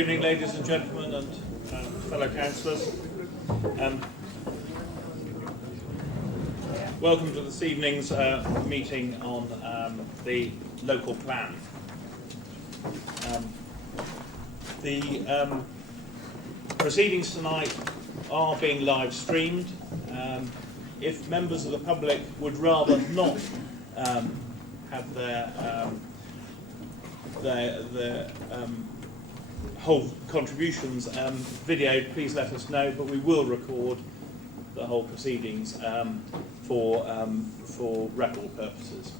evening, ladies and gentlemen, and fellow councillors. Welcome to this evening's meeting on the local plan. The proceedings tonight are being live streamed. If members of the public would rather not have their whole contributions videoed, please let us know, but we will record the whole proceedings for record purposes.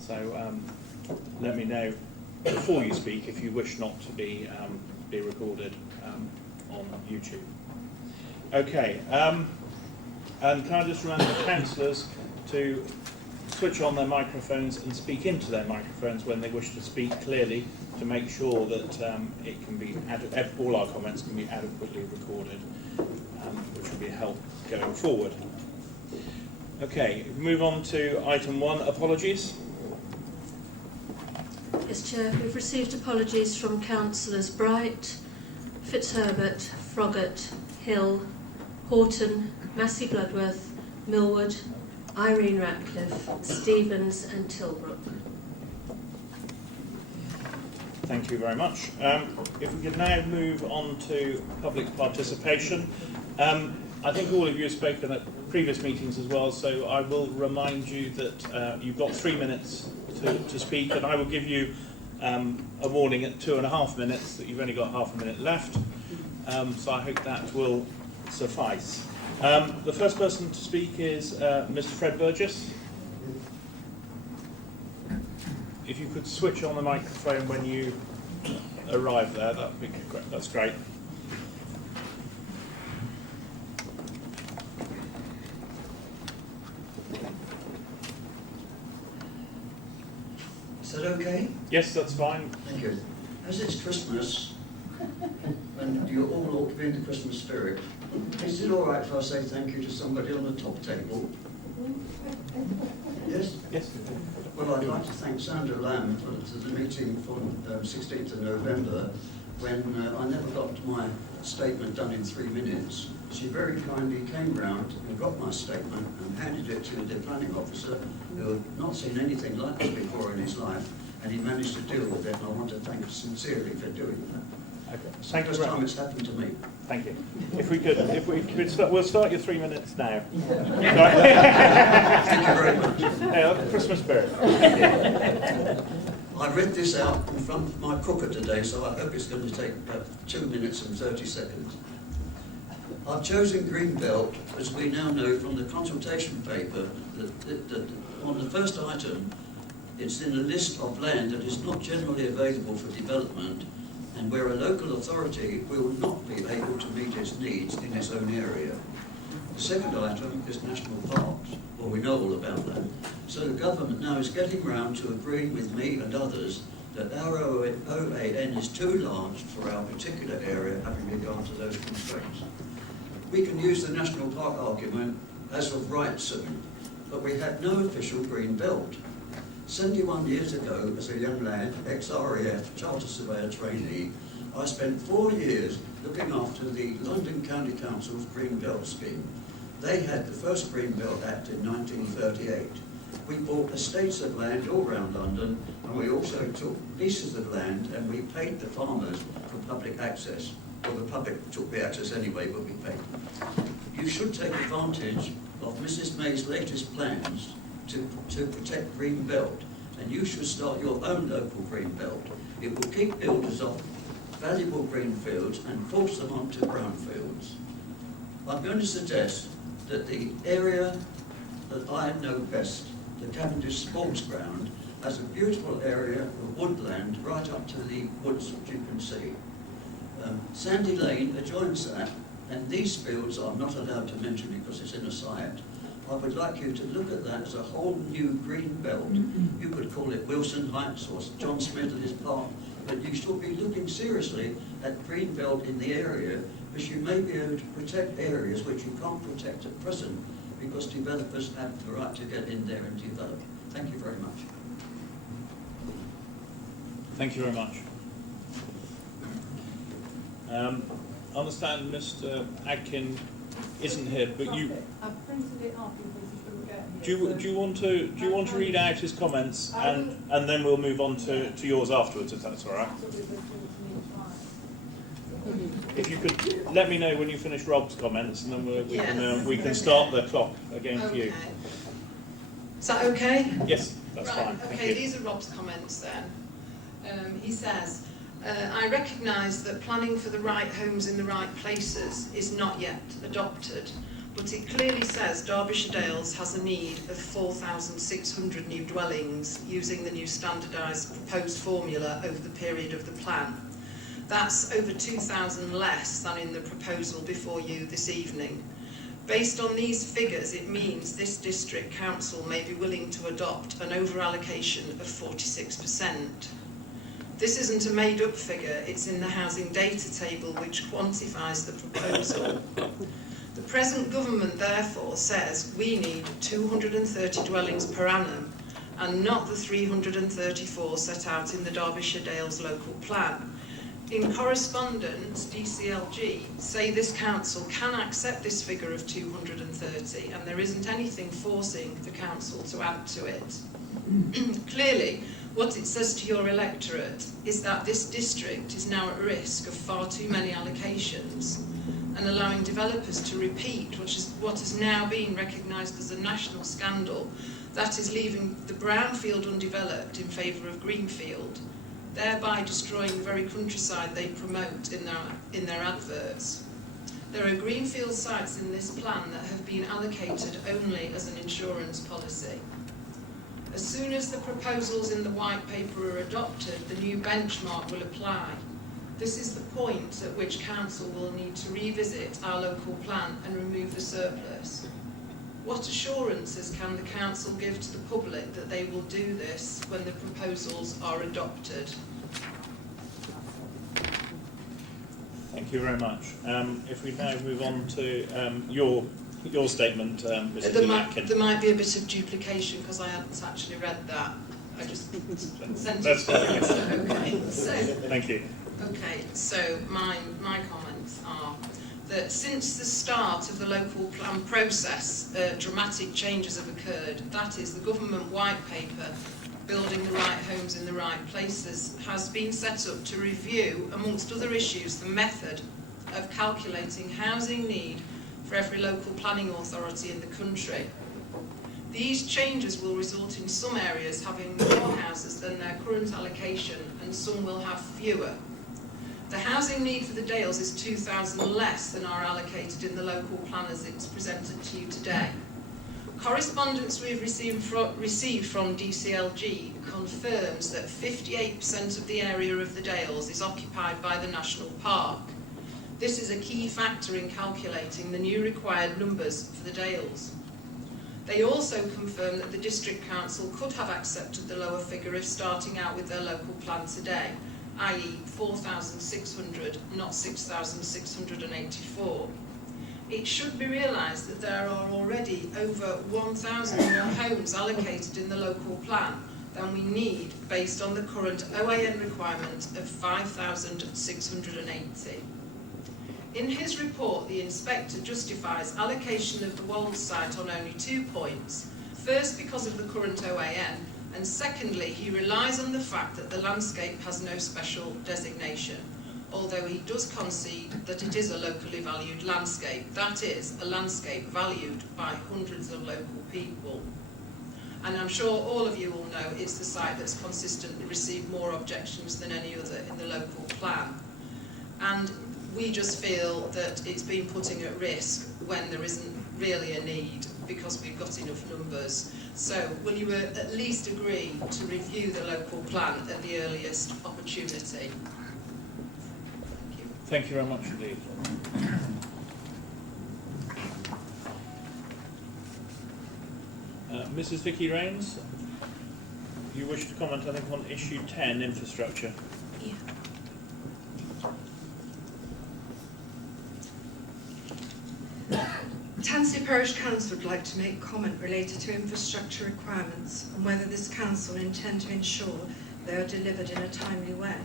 So let me know before you speak if you wish not to be recorded on YouTube. Okay, and can I just remind the councillors to switch on their microphones and speak into their microphones when they wish to speak clearly, to make sure that it can be all our comments can be adequately recorded, which will be a help going forward. Okay, move on to item 1, apologies. Yes, Chair, we've received apologies from councillors Bright, Fitzherbert, Froggatt, Hill, Horton, Massey Bloodworth, Millwood, Irene Ratcliffe, Stevens and Tilbrook. Thank you very much. If we could now move on to public participation. I think all of you have spoken at previous meetings as well, so I will remind you that you've got 3 minutes to speak, and I will give you a warning at 2.5 minutes that you've only got half a minute left. So I hope that will suffice. The first person to speak is Mr. Fred Burgess. If you could switch on the microphone when you arrive there, that would be great. That's great. Is that okay? Yes, that's fine. Thank you. As it's Christmas, and you all ought to be in the Christmas spirit, is it all right if I say thank you to somebody on the top table? Yes? Yes. Well, I'd like to thank Sandra Lamb for the meeting from 16th of November, when I never got my statement done in 3 minutes. She very kindly came round and got my statement and handed it to the planning officer, who had not seen anything like this before in his life, and he managed to deal with it, and I want to thank her sincerely for doing that. Okay. It's the first time it's happened to me. Thank you. If we could start, we'll start your 3 minutes now. Thank you very much. Hey, Christmas spirit. I read this out in front of my cooker today, so I hope it's going to take about 2 minutes and 30 seconds. I've chosen Greenbelt, as we now know from the consultation paper, that on the first item, it's in a list of land that is not generally available for development, and where a local authority will not be able to meet its needs in its own area. The second item is national parks. Well, we know all about that. So the government now is getting round to agreeing with me and others that our OAN is too large for our particular area, having regard to those constraints. We can use the national park argument as of right soon, but we had no official green belt. 71 years ago, as a young lad, ex-RAF Charter Surveyor trainee, I spent 4 years looking after the London County Council's Green Belt scheme. They had the first Green Belt Act in 1938. We bought estates of land all around London, and we also took pieces of land and we paid the farmers for public access. Well, the public took the access anyway, but we paid. You should take advantage of Mrs May's latest plans to protect Green Belt, and you should start your own local Green Belt. It will keep builders off valuable green fields and force them onto brown fields. I'm going to suggest that the area that I know best, the Cavendish Sports Ground, has a beautiful area of woodland right up to the woods that you can see. Sandy Lane adjoins that, and these fields I'm not allowed to mention because it's in a site. I would like you to look at that as a whole new green belt. You could call it Wilson Heights or John Smedley's Park, but you should be looking seriously at green belt in the area, because you may be able to protect areas which you can't protect at present because developers have the right to get in there and develop. Thank you very much. Thank you very much. I understand Mr. Adkin isn't here, but you. I've printed it off in case you couldn't get here. Do you want to read out his comments and then we'll move on to yours afterwards, if that's all right? If you could let me know when you finish Rob's comments, and then we can start the clock again for you. Is that okay? Yes, that's fine. Thank Okay, you. these are Rob's comments then. He says, I recognise that planning for the right homes in the right places is not yet adopted, but it clearly says Derbyshire Dales has a need of 4,600 new dwellings using the new standardised proposed formula over the period of the plan. That's over 2,000 less than in the proposal before you this evening. Based on these figures, it means this district council may be willing to adopt an over-allocation of 46%. This isn't a made-up figure, it's in the housing data table which quantifies the proposal. The present government therefore says we need 230 dwellings per annum and not the 334 set out in the Derbyshire Dales Local Plan. In correspondence, DCLG say this council can accept this figure of 230 and there isn't anything forcing the council to add to it. Clearly, what it says to your electorate is that this district is now at risk of far too many allocations and allowing developers to repeat what has now been recognised as a national scandal, that is leaving the brownfield undeveloped in favour of greenfield, thereby destroying the very countryside they promote in their adverts. There are greenfield sites in this plan that have been allocated only as an insurance policy. As soon as the proposals in the white paper are adopted, the new benchmark will apply. This is the point at which council will need to revisit our local plan and remove the surplus. What assurances can the council give to the public that they will do this when the proposals are adopted? Thank you very much. If we now move on to your statement, Mrs. Atkin. There might be a bit of duplication because I hadn't actually read that. I just sent That's it. fine. Okay. So, Thank you. okay. So my comments are that since the start of the local plan process, dramatic changes have occurred. That is, the government white paper, Building the Right Homes in the Right Places, has been set up to review, amongst other issues, the method of calculating housing need for every local planning authority in the country. These changes will result in some areas having more houses than their current allocation, and some will have fewer. The housing need for the Dales is 2,000 less than are allocated in the local plan as it's presented to you today. Correspondence we've received from DCLG confirms that 58% of the area of the Dales is occupied by the National Park. This is a key factor in calculating the new required numbers for the Dales. They also confirm that the District Council could have accepted the lower figure if starting out with their local plan today, i.e. 4,600, not 6,684. It should be realised that there are already over 1,000 more homes allocated in the local plan than we need based on the current OAN requirement of 5,680. In his report, the inspector justifies allocation of the Wolds site on only 2 points. First, because of the current OAN, and secondly, he relies on the fact that the landscape has no special designation, although he does concede that it is a locally valued landscape, that is, a landscape valued by hundreds of local people. And I'm sure all of you will know it's the site that's consistently received more objections than any other in the local plan. And we just feel that it's been putting at risk when there isn't really a need because we've got enough numbers. So will you at least agree to review the local plan at the earliest opportunity? Thank you very much indeed. Mrs. Vicky Rains, you wish to comment, I think, on issue 10, infrastructure. Yeah. Tansey Parish Council would like to make comment related to infrastructure requirements and whether this council intend to ensure they are delivered in a timely way.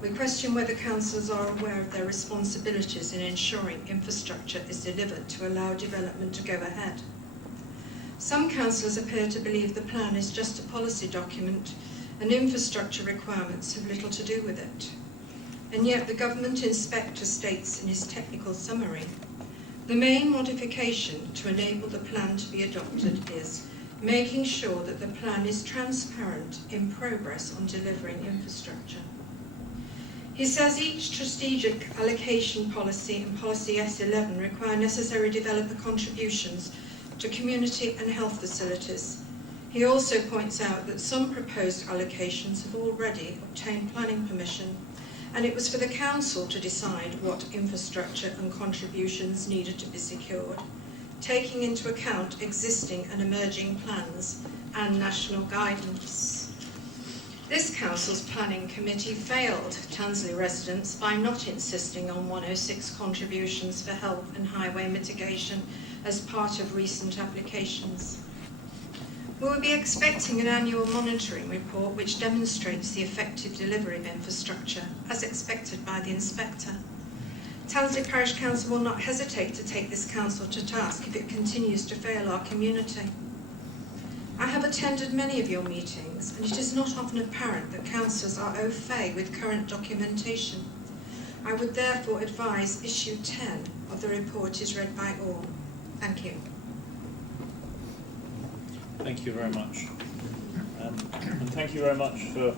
We question whether councillors are aware of their responsibilities in ensuring infrastructure is delivered to allow development to go ahead. Some councillors appear to believe the plan is just a policy document and infrastructure requirements have little to do with it. And yet the Government Inspector states in his technical summary, the main modification to enable the plan to be adopted is making sure that the plan is transparent in progress on delivering infrastructure. He says each strategic allocation policy and policy S11 require necessary developer contributions to community and health facilities. He also points out that some proposed allocations have already obtained planning permission, and it was for the council to decide what infrastructure and contributions needed to be secured, taking into account existing and emerging plans and national guidance. This council's planning committee failed Tansley residents by not insisting on 106 contributions for health and highway mitigation as part of recent applications. We will be expecting an annual monitoring report which demonstrates the effective delivery of infrastructure, as expected by the inspector. Tansley Parish Council will not hesitate to take this council to task if it continues to fail our community. I have attended many of your meetings, and it is not often apparent that councillors are au fait with current documentation. I would therefore advise issue 10 of the report is read by all. Thank you. Thank you very much. And thank you very much for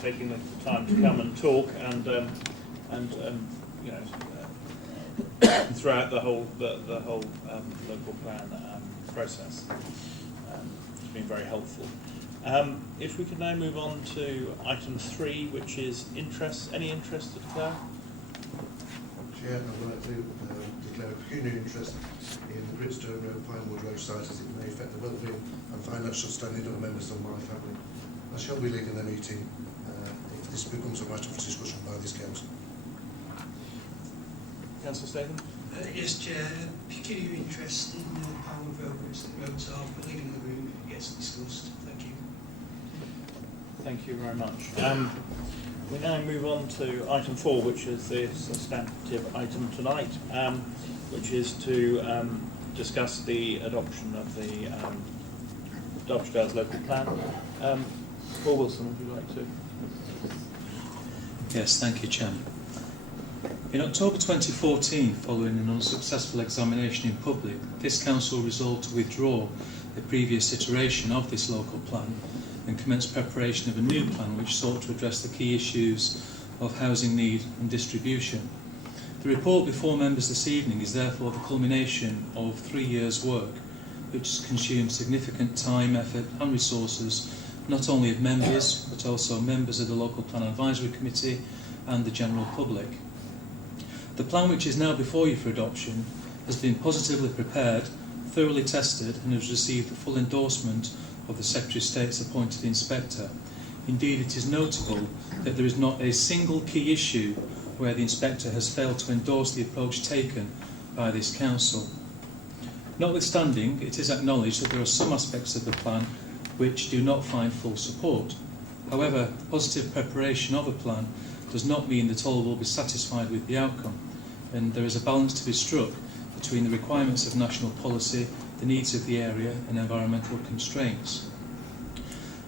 taking the time to come and talk throughout the whole local plan process. It's been very helpful. If we could now move on to item 3, which is interest. Any interest to declare? Chair, I'd like to declare a pecuniary interest in the Gritstone Road, Pinewood Road site as it may affect the well-being and financial standing of members of my family. I shall be leading the meeting if this becomes a matter of discussion by this council. Councillor Statham? Yes, Chair. Pecuniary interest in Pinewood Road, Gritstone Road, so I'll be leading the room if it gets discussed. Thank you. Thank you very much. We now move on to item 4, which is the substantive item tonight, which is to discuss the adoption of the Derbyshire Dales Local Plan. Paul Wilson, would you like to? Yes, thank you, Chairman. In October 2014, following an unsuccessful examination in public, this council resolved to withdraw the previous iteration of this local plan and commence preparation of a new plan which sought to address the key issues of housing need and distribution. The report before members this evening is therefore the culmination of 3 years' work, which has consumed significant time, effort and resources, not only of members, but also members of the Local Plan Advisory Committee and the general public. The plan which is now before you for adoption has been positively prepared, thoroughly tested and has received the full endorsement of the Secretary of State's appointed inspector. Indeed, it is notable that there is not a single key issue where the inspector has failed to endorse the approach taken by this council. Notwithstanding, it is acknowledged that there are some aspects of the plan which do not find full support. However, positive preparation of a plan does not mean that all will be satisfied with the outcome, and there is a balance to be struck between the requirements of national policy, the needs of the area and environmental constraints.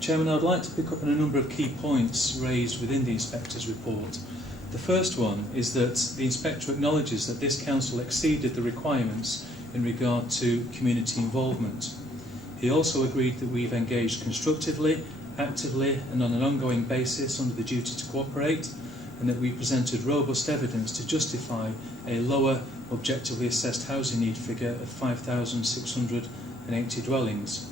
Chairman, I would like to pick up on a number of key points raised within the Inspector's report. The first one is that the Inspector acknowledges that this Council exceeded the requirements in regard to community involvement. He also agreed that we've engaged constructively, actively and on an ongoing basis under the duty to cooperate, and that we presented robust evidence to justify a lower objectively assessed housing need figure of 5,680 dwellings.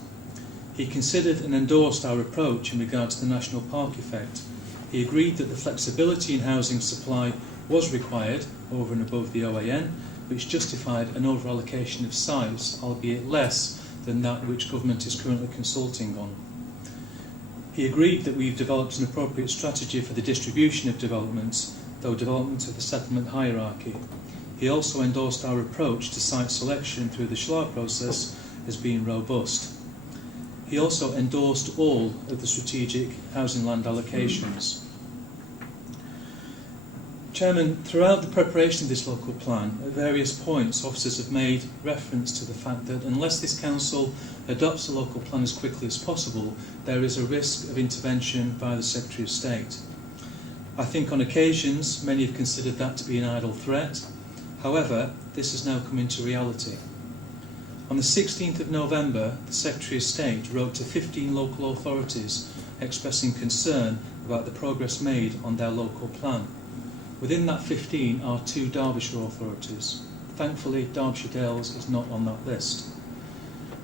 He considered and endorsed our approach in regard to the national park effect. He agreed that the flexibility in housing supply was required over and above the OAN, which justified an over-allocation of sites, albeit less than that which government is currently consulting on. He agreed that we've developed an appropriate strategy for the distribution of developments, though development of the settlement hierarchy. He also endorsed our approach to site selection through the SHLAR process as being robust. He also endorsed all of the strategic housing land allocations. Chairman, throughout the preparation of this local plan, at various points, officers have made reference to the fact that unless this council adopts the local plan as quickly as possible, there is a risk of intervention by the Secretary of State. I think on occasions many have considered that to be an idle threat. However, this has now come into reality. On the 16th of November, the Secretary of State wrote to 15 local authorities expressing concern about the progress made on their local plan. Within that 15 are 2 Derbyshire authorities. Thankfully, Derbyshire Dales is not on that list.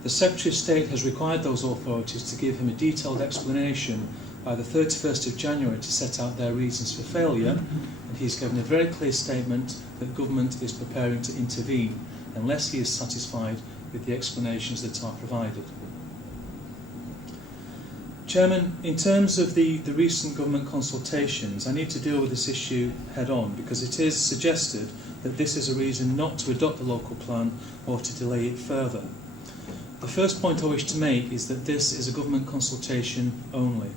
The Secretary of State has required those authorities to give him a detailed explanation by the 31st of January to set out their reasons for failure, and he's given a very clear statement that government is preparing to intervene unless he is satisfied with the explanations that are provided. Chairman, in terms of the recent government consultations, I need to deal with this issue head on because it is suggested that this is a reason not to adopt the local plan or to delay it further. The first point I wish to make is that this is a government consultation only.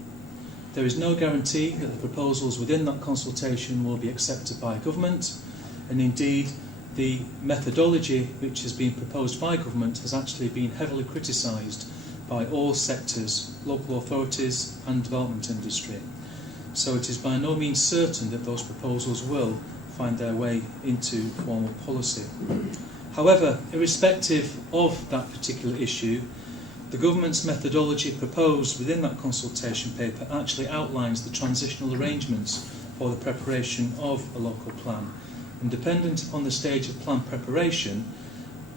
There is no guarantee that the proposals within that consultation will be accepted by government, and indeed the methodology which has been proposed by government has actually been heavily criticised by all sectors, local authorities and development industry. So it is by no means certain that those proposals will find their way into formal policy. However, irrespective of that particular issue, the government's methodology proposed within that consultation paper actually outlines the transitional arrangements for the preparation of a local plan. And dependent upon the stage of plan preparation,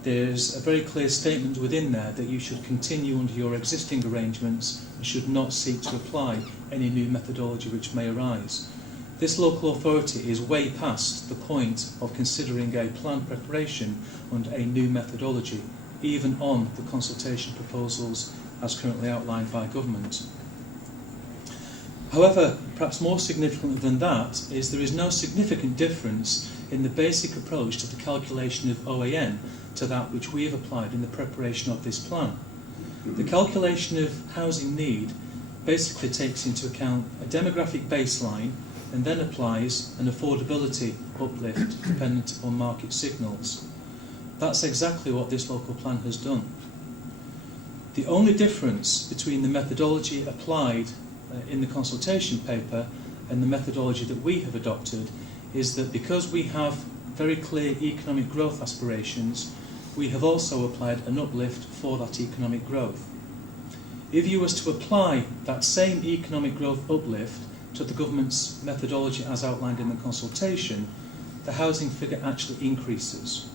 there's a very clear statement within there that you should continue under your existing arrangements and should not seek to apply any new methodology which may arise. This local authority is way past the point of considering a plan preparation under a new methodology, even on the consultation proposals as currently outlined by government. However, perhaps more significant than that is there is no significant difference in the basic approach to the calculation of OAN to that which we have applied in the preparation of this plan. The calculation of housing need basically takes into account a demographic baseline and then applies an affordability uplift dependent upon market signals. That's exactly what this local plan has done. The only difference between the methodology applied in the consultation paper and the methodology that we have adopted is that because we have very clear economic growth aspirations, we have also applied an uplift for that economic growth. If you was to apply that same economic growth uplift to the government's methodology as outlined in the consultation, the housing figure actually increases.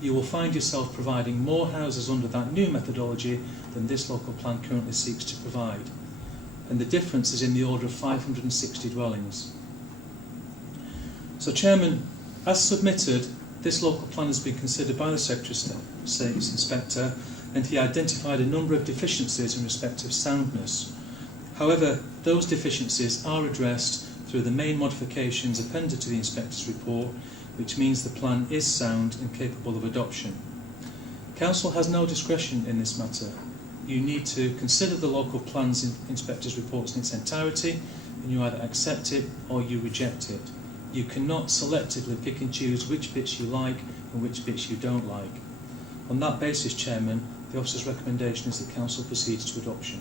You will find yourself providing more houses under that new methodology than this local plan currently seeks to provide. And the difference is in the order of 560 dwellings. So, Chairman, as submitted, this local plan has been considered by the Secretary of State's Inspector, and he identified a number of deficiencies in respect of soundness. However, those deficiencies are addressed through the main modifications appended to the Inspector's report, which means the plan is sound and capable of adoption. Council has no discretion in this matter. You need to consider the local plan's Inspector's reports in its entirety, and you either accept it or you reject it. You cannot selectively pick and choose which bits you like and which bits you don't like. On that basis, Chairman, the officer's recommendation is that Council proceeds to adoption.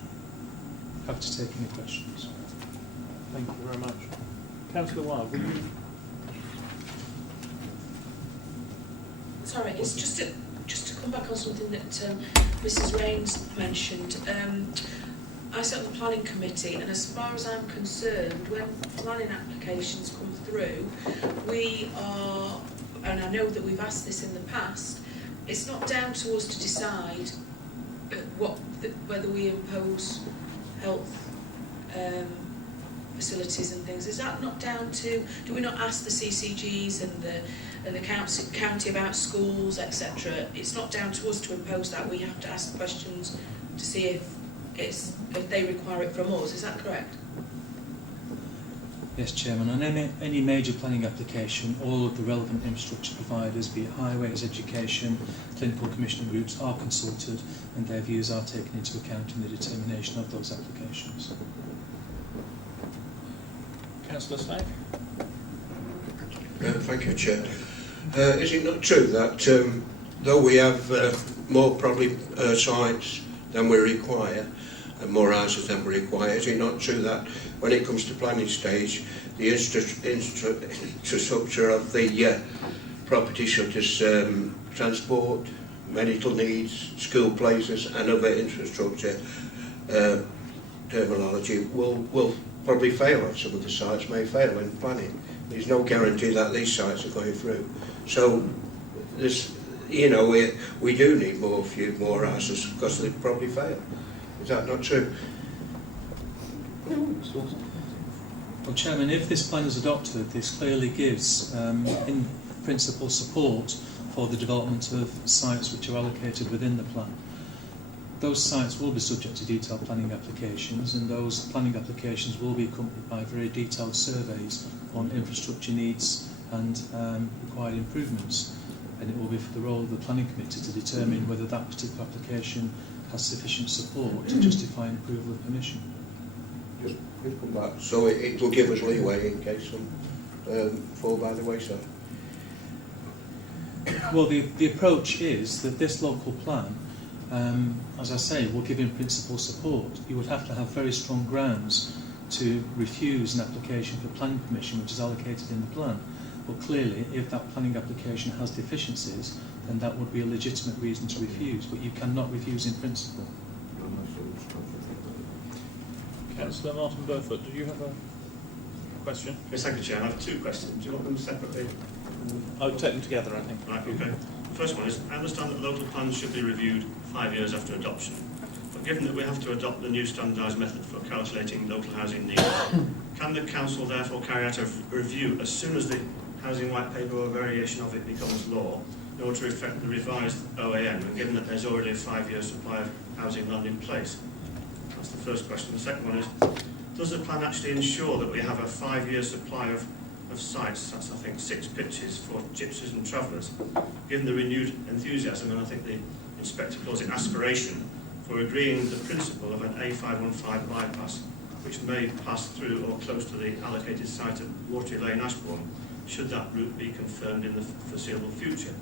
Happy to take any questions. Thank you very much. Councillor Wilde, will you? Sorry, it's just to come back on something that Mrs. Rains mentioned. I sit on the planning committee, and as far as I'm concerned, when planning applications come through, we are, and I know that we've asked this in the past, it's not down to us to decide whether we impose health facilities and things. Is that not down to, do we not ask the CCGs and the county about schools, etc.? It's not down to us to impose that. We have to ask questions to see if they require it from us. Is that correct? Yes, Chairman. On any major planning application, all of the relevant infrastructure providers, be it highways, education, clinical commissioning groups, are consulted, and their views are taken into account in the determination of those applications. Councillor Slade? Thank you, Chair. Is it not true that though we have more probably sites than we require, and more houses than we require, is it not true that when it comes to planning stage, the infrastructure of the property such as transport, medical needs, school places and other infrastructure terminology will probably fail, or some of the sites may fail in planning. There's no guarantee that these sites are going through. So this, you know, we do need more houses because they probably fail. Is that not true? Well, Chairman, if this plan is adopted, this clearly gives, in principle, support for the development of sites which are allocated within the plan. Those sites will be subject to detailed planning applications, and those planning applications will be accompanied by very detailed surveys on infrastructure needs and required improvements. And it will be for the role of the planning committee to determine whether that particular application has sufficient support to justify an approval of permission. Just come back. So it will give us leeway in case some fall by the wayside. Well, the approach is that this local plan, as I say, will give in principle support. You would have to have very strong grounds to refuse an application for planning permission which is allocated in the plan. But clearly, if that planning application has deficiencies, then that would be a legitimate reason to refuse. But you cannot refuse in principle. Councillor Martin Burfoot, did you have a question? Yes, thank you, Chair. I have two questions. Do you want them separately? I would take them together, I think. Right, okay. The first one is, I understand that local plans should be reviewed 5 years after adoption. But given that we have to adopt the new standardised method for calculating local housing needs, can the Council therefore carry out a review as soon as the housing white paper or a variation of it becomes law in order to effect the revised OAM, and given that there's already a 5-year supply of housing land in place? That's the first question. The second one is, does the plan actually ensure that we have a 5-year supply of sites, that's I think 6 pitches for gypsies and travellers, given the renewed enthusiasm, and I think the Inspector calls it aspiration, for agreeing the principle of an A515 bypass, which may pass through or close to the allocated site at Watery Lane, Ashbourne, should that route be confirmed in the foreseeable future?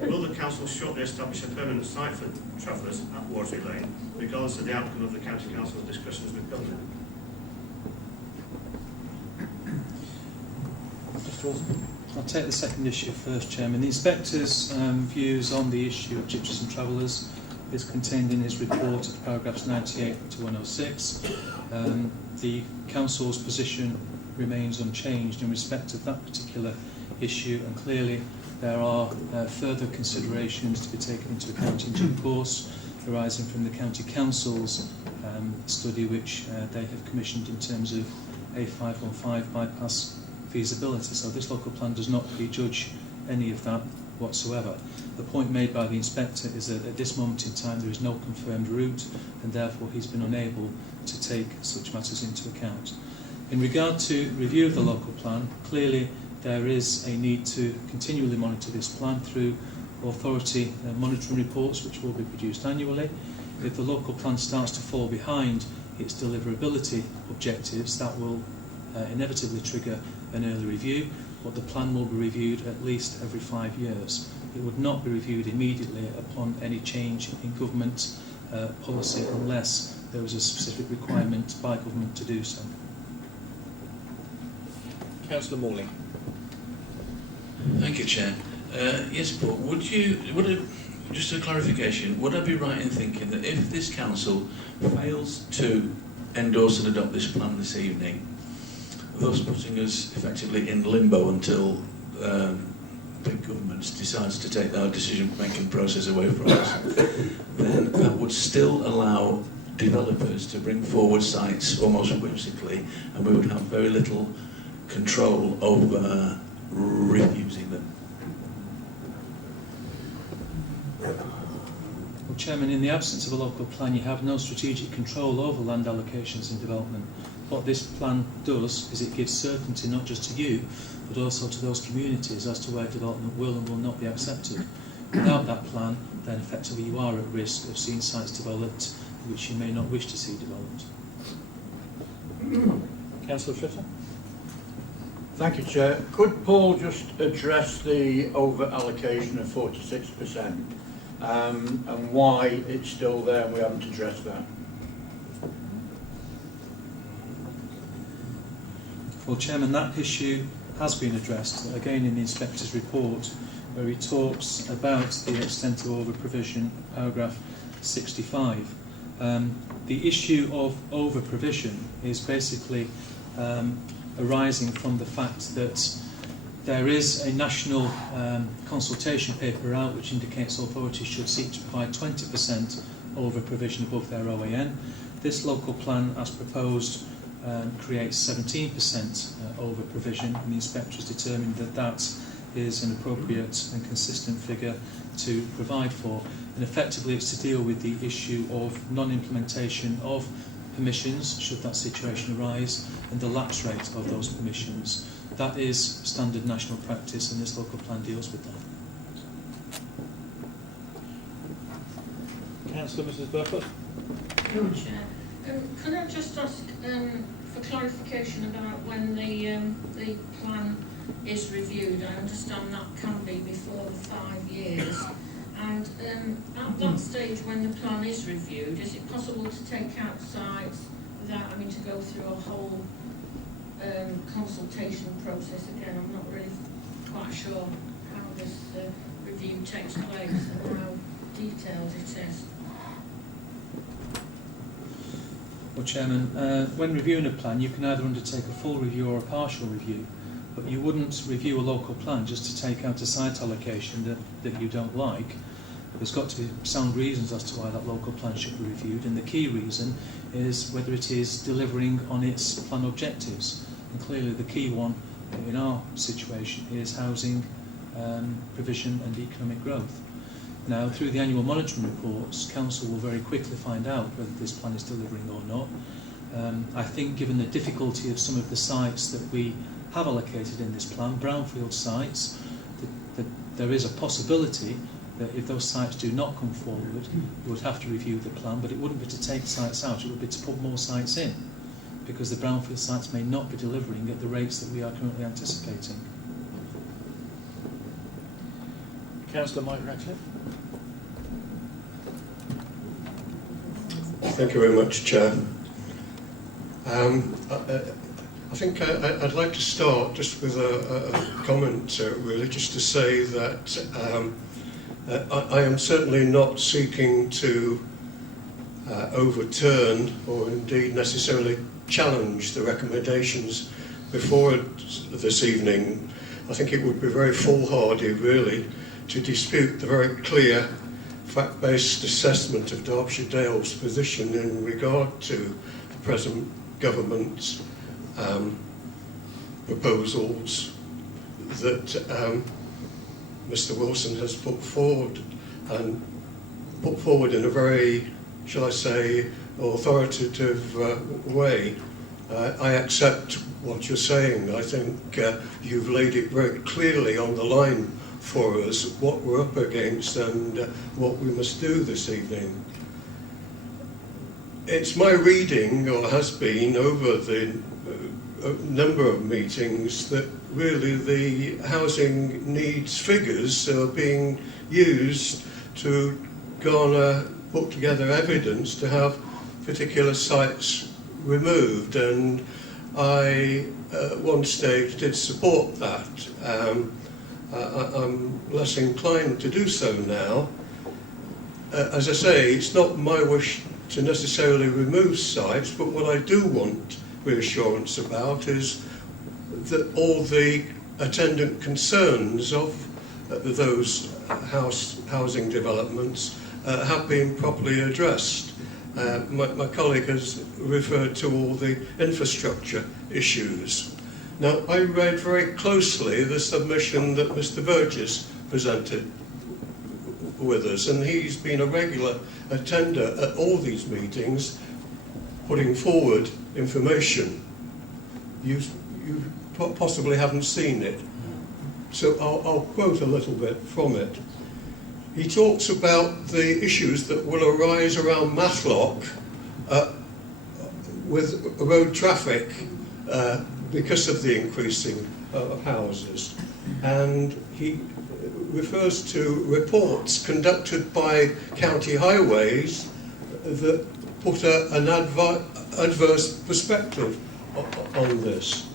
Will the Council shortly establish a permanent site for travellers at Watery Lane, regardless of the outcome of the County Council's discussions with Government? I'll take the second issue first, Chairman. The Inspector's views on the issue of gypsies and travellers is contained in his report at paragraphs 98 to 106. The Council's position remains unchanged in respect of that particular issue, and clearly there are further considerations to be taken into account in due course arising from the County Council's study which they have commissioned in terms of A515 bypass feasibility. So this local plan does not prejudge any of that whatsoever. The point made by the Inspector is that at this moment in time there is no confirmed route, and therefore he's been unable to take such matters into account. In regard to review of the local plan, clearly there is a need to continually monitor this plan through authority monitoring reports which will be produced annually. If the local plan starts to fall behind its deliverability objectives, that will inevitably trigger an early review, but the plan will be reviewed at least every 5 years. It would not be reviewed immediately upon any change in government policy unless there was a specific requirement by government to do so. Councillor Morley. Thank you, Chair. Yes, Paul, just a clarification, would I be right in thinking that if this council fails to endorse and adopt this plan this evening, thus putting us effectively in limbo until big government decides to take our decision-making process away from us, then that would still allow developers to bring forward sites almost whimsically, and we would have very little control over refusing them. Well, Chairman, in the absence of a local plan, you have no strategic control over land allocations and development. What this plan does is it gives certainty not just to you, but also to those communities as to where development will and will not be accepted. Without that plan, then effectively you are at risk of seeing sites developed which you may not wish to see developed. Councillor Fritter. Thank you, Chair. Could Paul just address the over-allocation of 46% and why it's still there and we haven't addressed that? Well, Chairman, that issue has been addressed, again in the Inspector's report, where he talks about the extent of over-provision, paragraph 65. The issue of over-provision is basically arising from the fact that there is a national consultation paper out which indicates authorities should seek to provide 20% over-provision above their OAN. This local plan, as proposed, creates 17% over-provision, and the inspector has determined that that is an appropriate and consistent figure to provide for. And effectively it's to deal with the issue of non-implementation of permissions, should that situation arise, and the lapse rate of those permissions. That is standard national practice, and this local plan deals with that. Councillor Mrs. Burfoot. Chair. Can I just ask for clarification about when the plan is reviewed? I understand that can be before the 5 years. And at that stage when the plan is reviewed, is it possible to take out sites without having to go through a whole consultation process again? I'm not really quite sure how this review takes place and how detailed it is. Well, Chairman, when reviewing a plan, you can either undertake a full review or a partial review, but you wouldn't review a local plan just to take out a site allocation that you don't like. There's got to be sound reasons as to why that local plan should be reviewed, and the key reason is whether it is delivering on its plan objectives. And clearly the key one in our situation is housing provision and economic growth. Now, through the annual monitoring reports, Council will very quickly find out whether this plan is delivering or not. I think given the difficulty of some of the sites that we have allocated in this plan, brownfield sites, that there is a possibility that if those sites do not come forward, you would have to review the plan, but it wouldn't be to take sites out, it would be to put more sites in, because the brownfield sites may not be delivering at the rates that we are currently anticipating. Councillor Mike Ratcliffe. Thank you very much, Chair. I think I'd like to start just with a comment, really, just to say that I am certainly not seeking to overturn or indeed necessarily challenge the recommendations before this evening. I think it would be very foolhardy, really, to dispute the very clear fact-based assessment of Derbyshire Dales' position in regard to the present government's proposals that Mr. Wilson has put forward in a very, shall I say, authoritative way. I accept what you're saying. I think you've laid it very clearly on the line for us what we're up against and what we must do this evening. It's my reading, or has been over the number of meetings, that really the housing needs figures are being used to garner, put together evidence to have particular sites removed, and I at one stage did support that. I'm less inclined to do so now. As I say, it's not my wish to necessarily remove sites, but what I do want reassurance about is that all the attendant concerns of those housing developments have been properly addressed. My colleague has referred to all the infrastructure issues. Now, I read very closely the submission that Mr. Burgess presented with us, and he's been a regular attender at all these meetings, putting forward information. You possibly haven't seen it, so I'll quote a little bit from it. He talks about the issues that will arise around Matlock with road traffic because of the increasing houses, and he refers to reports conducted by county highways that put an adverse perspective on this.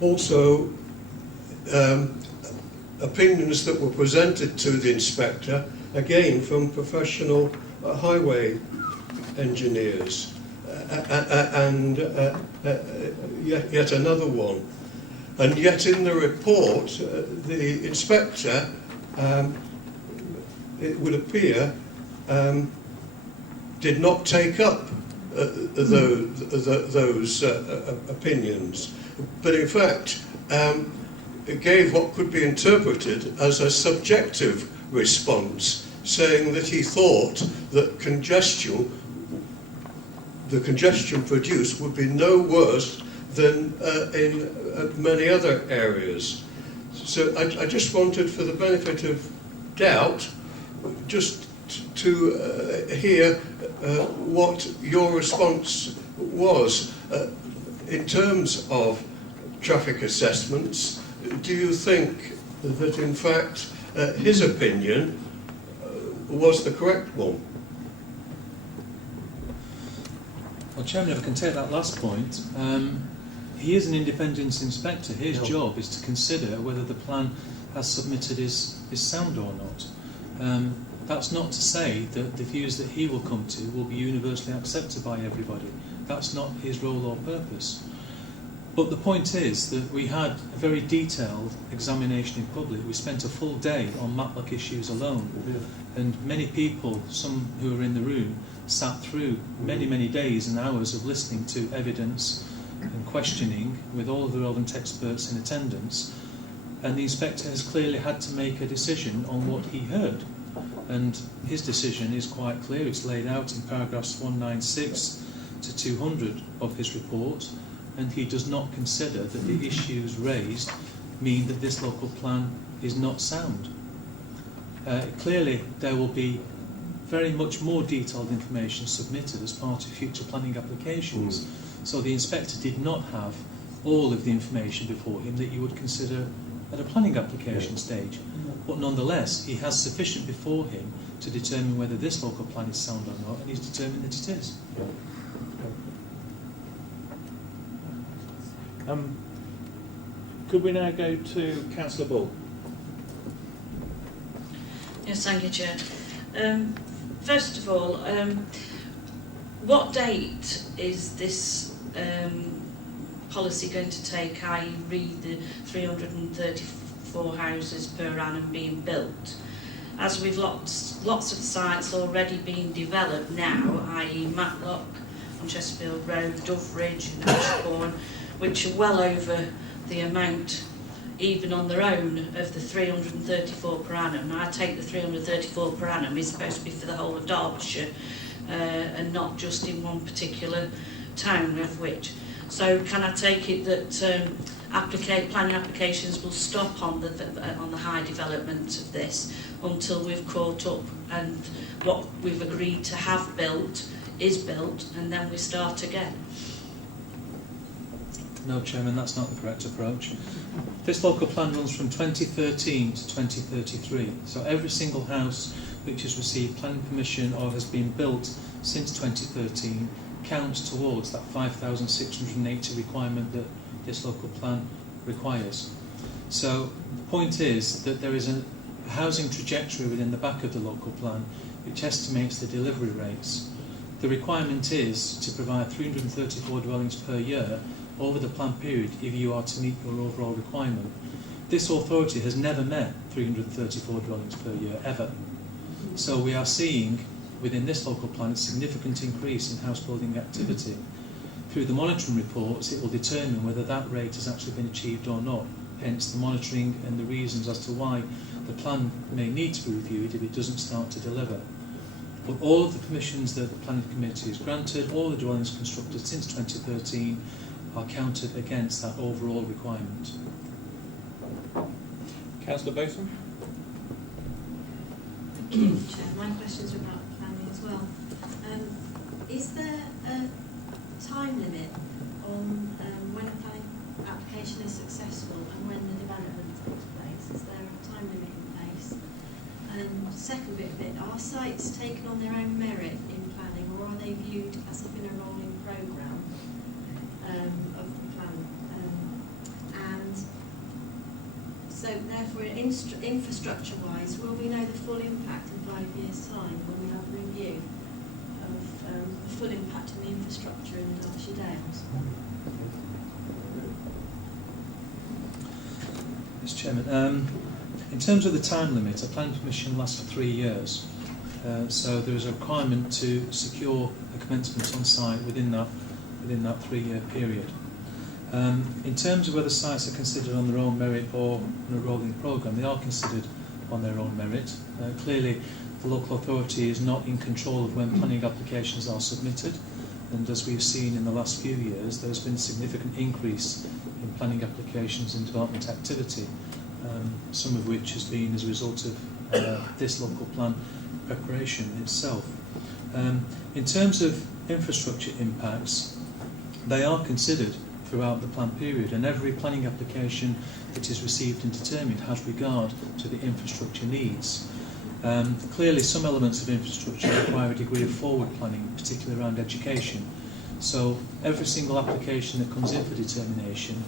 Also, opinions that were presented to the inspector, again from professional highway engineers, and yet another one. And yet in the report, the inspector, it would appear, did not take up those opinions, but in fact it gave what could be interpreted as a subjective response, saying that he thought that the congestion produced would be no worse than in many other areas. So I just wanted, for the benefit of doubt, just to hear what your response was in terms of traffic assessments. Do you think that in fact his opinion was the correct one? Well, Chairman, if I can take that last point, he is an independent inspector. His job is to consider whether the plan as submitted is sound or not. That's not to say that the views that he will come to will be universally accepted by everybody. That's not his role or purpose. But the point is that we had a very detailed examination in public. We spent a full day on Matlock issues alone. And many people, some who were in the room, sat through many days and hours of listening to evidence and questioning with all of the relevant experts in attendance. And the inspector has clearly had to make a decision on what he heard. And his decision is quite clear. It's laid out in paragraphs 196 to 200 of his report. And he does not consider that the issues raised mean that this local plan is not sound. Clearly, there will be very much more detailed information submitted as part of future planning applications. So the inspector did not have all of the information before him that you would consider at a planning application stage. But nonetheless, he has sufficient before him to determine whether this local plan is sound or not, and he's determined that it is. Could we now go to Councillor Bull? Yes, thank you, Chair. First of all, what date is this policy going to take, i.e. read the 334 houses per annum being built? As we've lots of sites already being developed now, i.e. Matlock on Chesterfield Road, Doveridge and Ashbourne, which are well over the amount, even on their own, of the 334 per annum. Now, I take the 334 per annum is supposed to be for the whole of Derbyshire and not just in one particular town of which. So can I take it that planning applications will stop on the high development of this until we've caught up and what we've agreed to have built is built, and then we start again? No, Chairman, that's not the correct approach. This local plan runs from 2013 to 2033, so every single house which has received planning permission or has been built since 2013 counts towards that 5,680 requirement that this local plan requires. So the point is that there is a housing trajectory within the back of the local plan which estimates the delivery rates. The requirement is to provide 334 dwellings per year over the planned period if you are to meet your overall requirement. This authority has never met 334 dwellings per year, ever. So we are seeing within this local plan a significant increase in house building activity. Through the monitoring reports, it will determine whether that rate has actually been achieved or not, hence the monitoring and the reasons as to why the plan may need to be reviewed if it doesn't start to deliver. But all of the permissions that the planning committee has granted, all the dwellings constructed since 2013 are counted against that overall requirement. Councillor Boson? Thank you, Chair. My questions are about planning as well. Is there a time limit on when a planning application is successful and when the development takes place? Is there a time limit in place? And second bit, are sites taken on their own merit in planning, or are they viewed as if in a rolling programme of the plan? And so therefore, infrastructure-wise, will we know the full impact in 5 years' time when we have a review of the full impact on the infrastructure in the Derbyshire Dales? Mr. Chairman, in terms of the time limit, a planning permission lasts for 3 years. So there is a requirement to secure a commencement on site within that 3-year period. In terms of whether sites are considered on their own merit or in a rolling programme, they are considered on their own merit. Clearly, the local authority is not in control of when planning applications are submitted, and as we've seen in the last few years, there's been a significant increase in planning applications and development activity, some of which has been as a result of this local plan preparation itself. In terms of infrastructure impacts, they are considered throughout the plan period, and every planning application that is received and determined has regard to the infrastructure needs. Clearly, some elements of infrastructure require a degree of forward planning, particularly around education. So every single application that comes in for determination,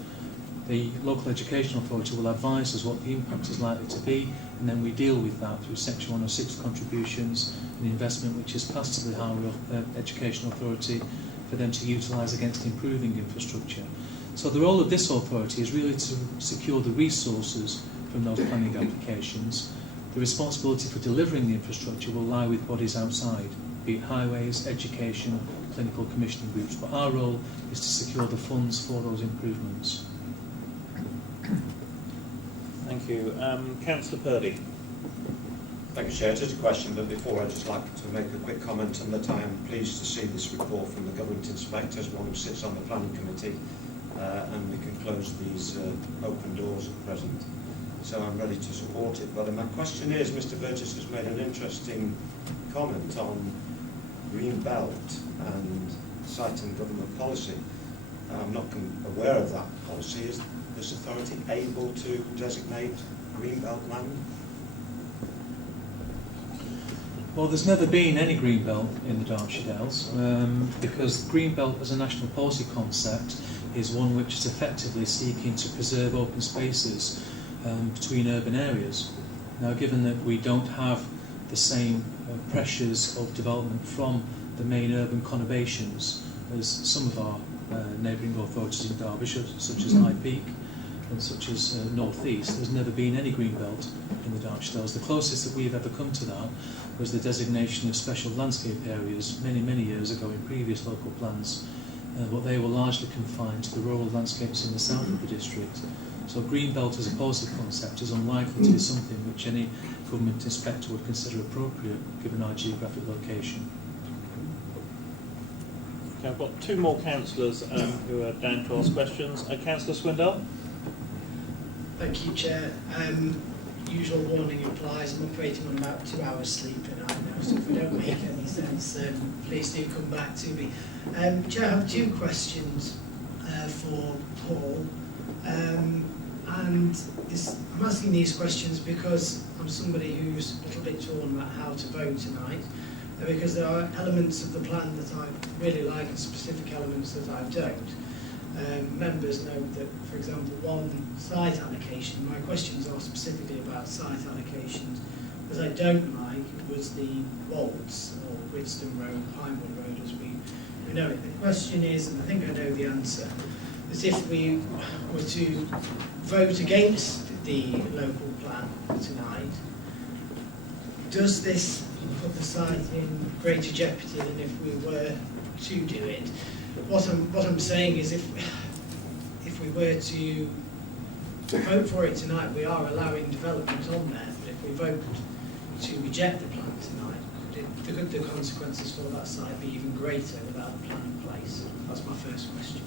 the local education authority will advise us what the impact is likely to be, and then we deal with that through Section 106 contributions and investment which is passed to the higher education authority for them to utilise against improving infrastructure. So the role of this authority is really to secure the resources from those planning applications. The responsibility for delivering the infrastructure will lie with bodies outside, be it highways, education, clinical commissioning groups, but our role is to secure the funds for those improvements. Thank you. Councillor Purdy. Thank you, Chair. Just a question, but before I'd just like to make a quick comment on that. I am pleased to see this report from the Government Inspector as one who sits on the Planning Committee, and we can close these open doors at present. So I'm ready to support it. But my question is, Mr. Burgess has made an interesting comment on green belt and site and government policy. I'm not aware of that policy. Is this authority able to designate green belt land? Well, there's never been any greenbelt in the Derbyshire Dales because greenbelt as a national policy concept is one which is effectively seeking to preserve open spaces between urban areas. Now, given that we don't have the same pressures of development from the main urban conurbations as some of our neighbouring authorities in Derbyshire, such as High Peak and such as North East, there's never been any greenbelt in the Derbyshire Dales. The closest that we've ever come to that was the designation of special landscape areas many years ago in previous local plans, but they were largely confined to the rural landscapes in the south of the district. So greenbelt as a policy concept is unlikely to be something which any government inspector would consider appropriate given our geographic location. Okay, I've got two more councillors who are down to ask questions. Councillor Swindell. Thank you, Chair. Usual warning applies. I'm operating on about 2 hours sleep a night now, so if I don't make any sense, please do come back to me. Chair, I have two questions for Paul. I'm asking these questions because I'm somebody who's a little bit torn about how to vote tonight, because there are elements of the plan that I really like and specific elements that I don't. Members note that, for example, one site allocation, my questions are specifically about site allocations. What I don't like was the Waltz or Gridstone Road, Pinewood Road as we know it. The question is, and I think I know the answer, that if we were to vote against the local plan tonight, does this put the site in greater jeopardy than if we were to do it? What I'm saying is, if we were to vote for it tonight, we are allowing development on there. But if we vote to reject the plan tonight, could the consequences for that site be even greater without the plan in place? That's my first question.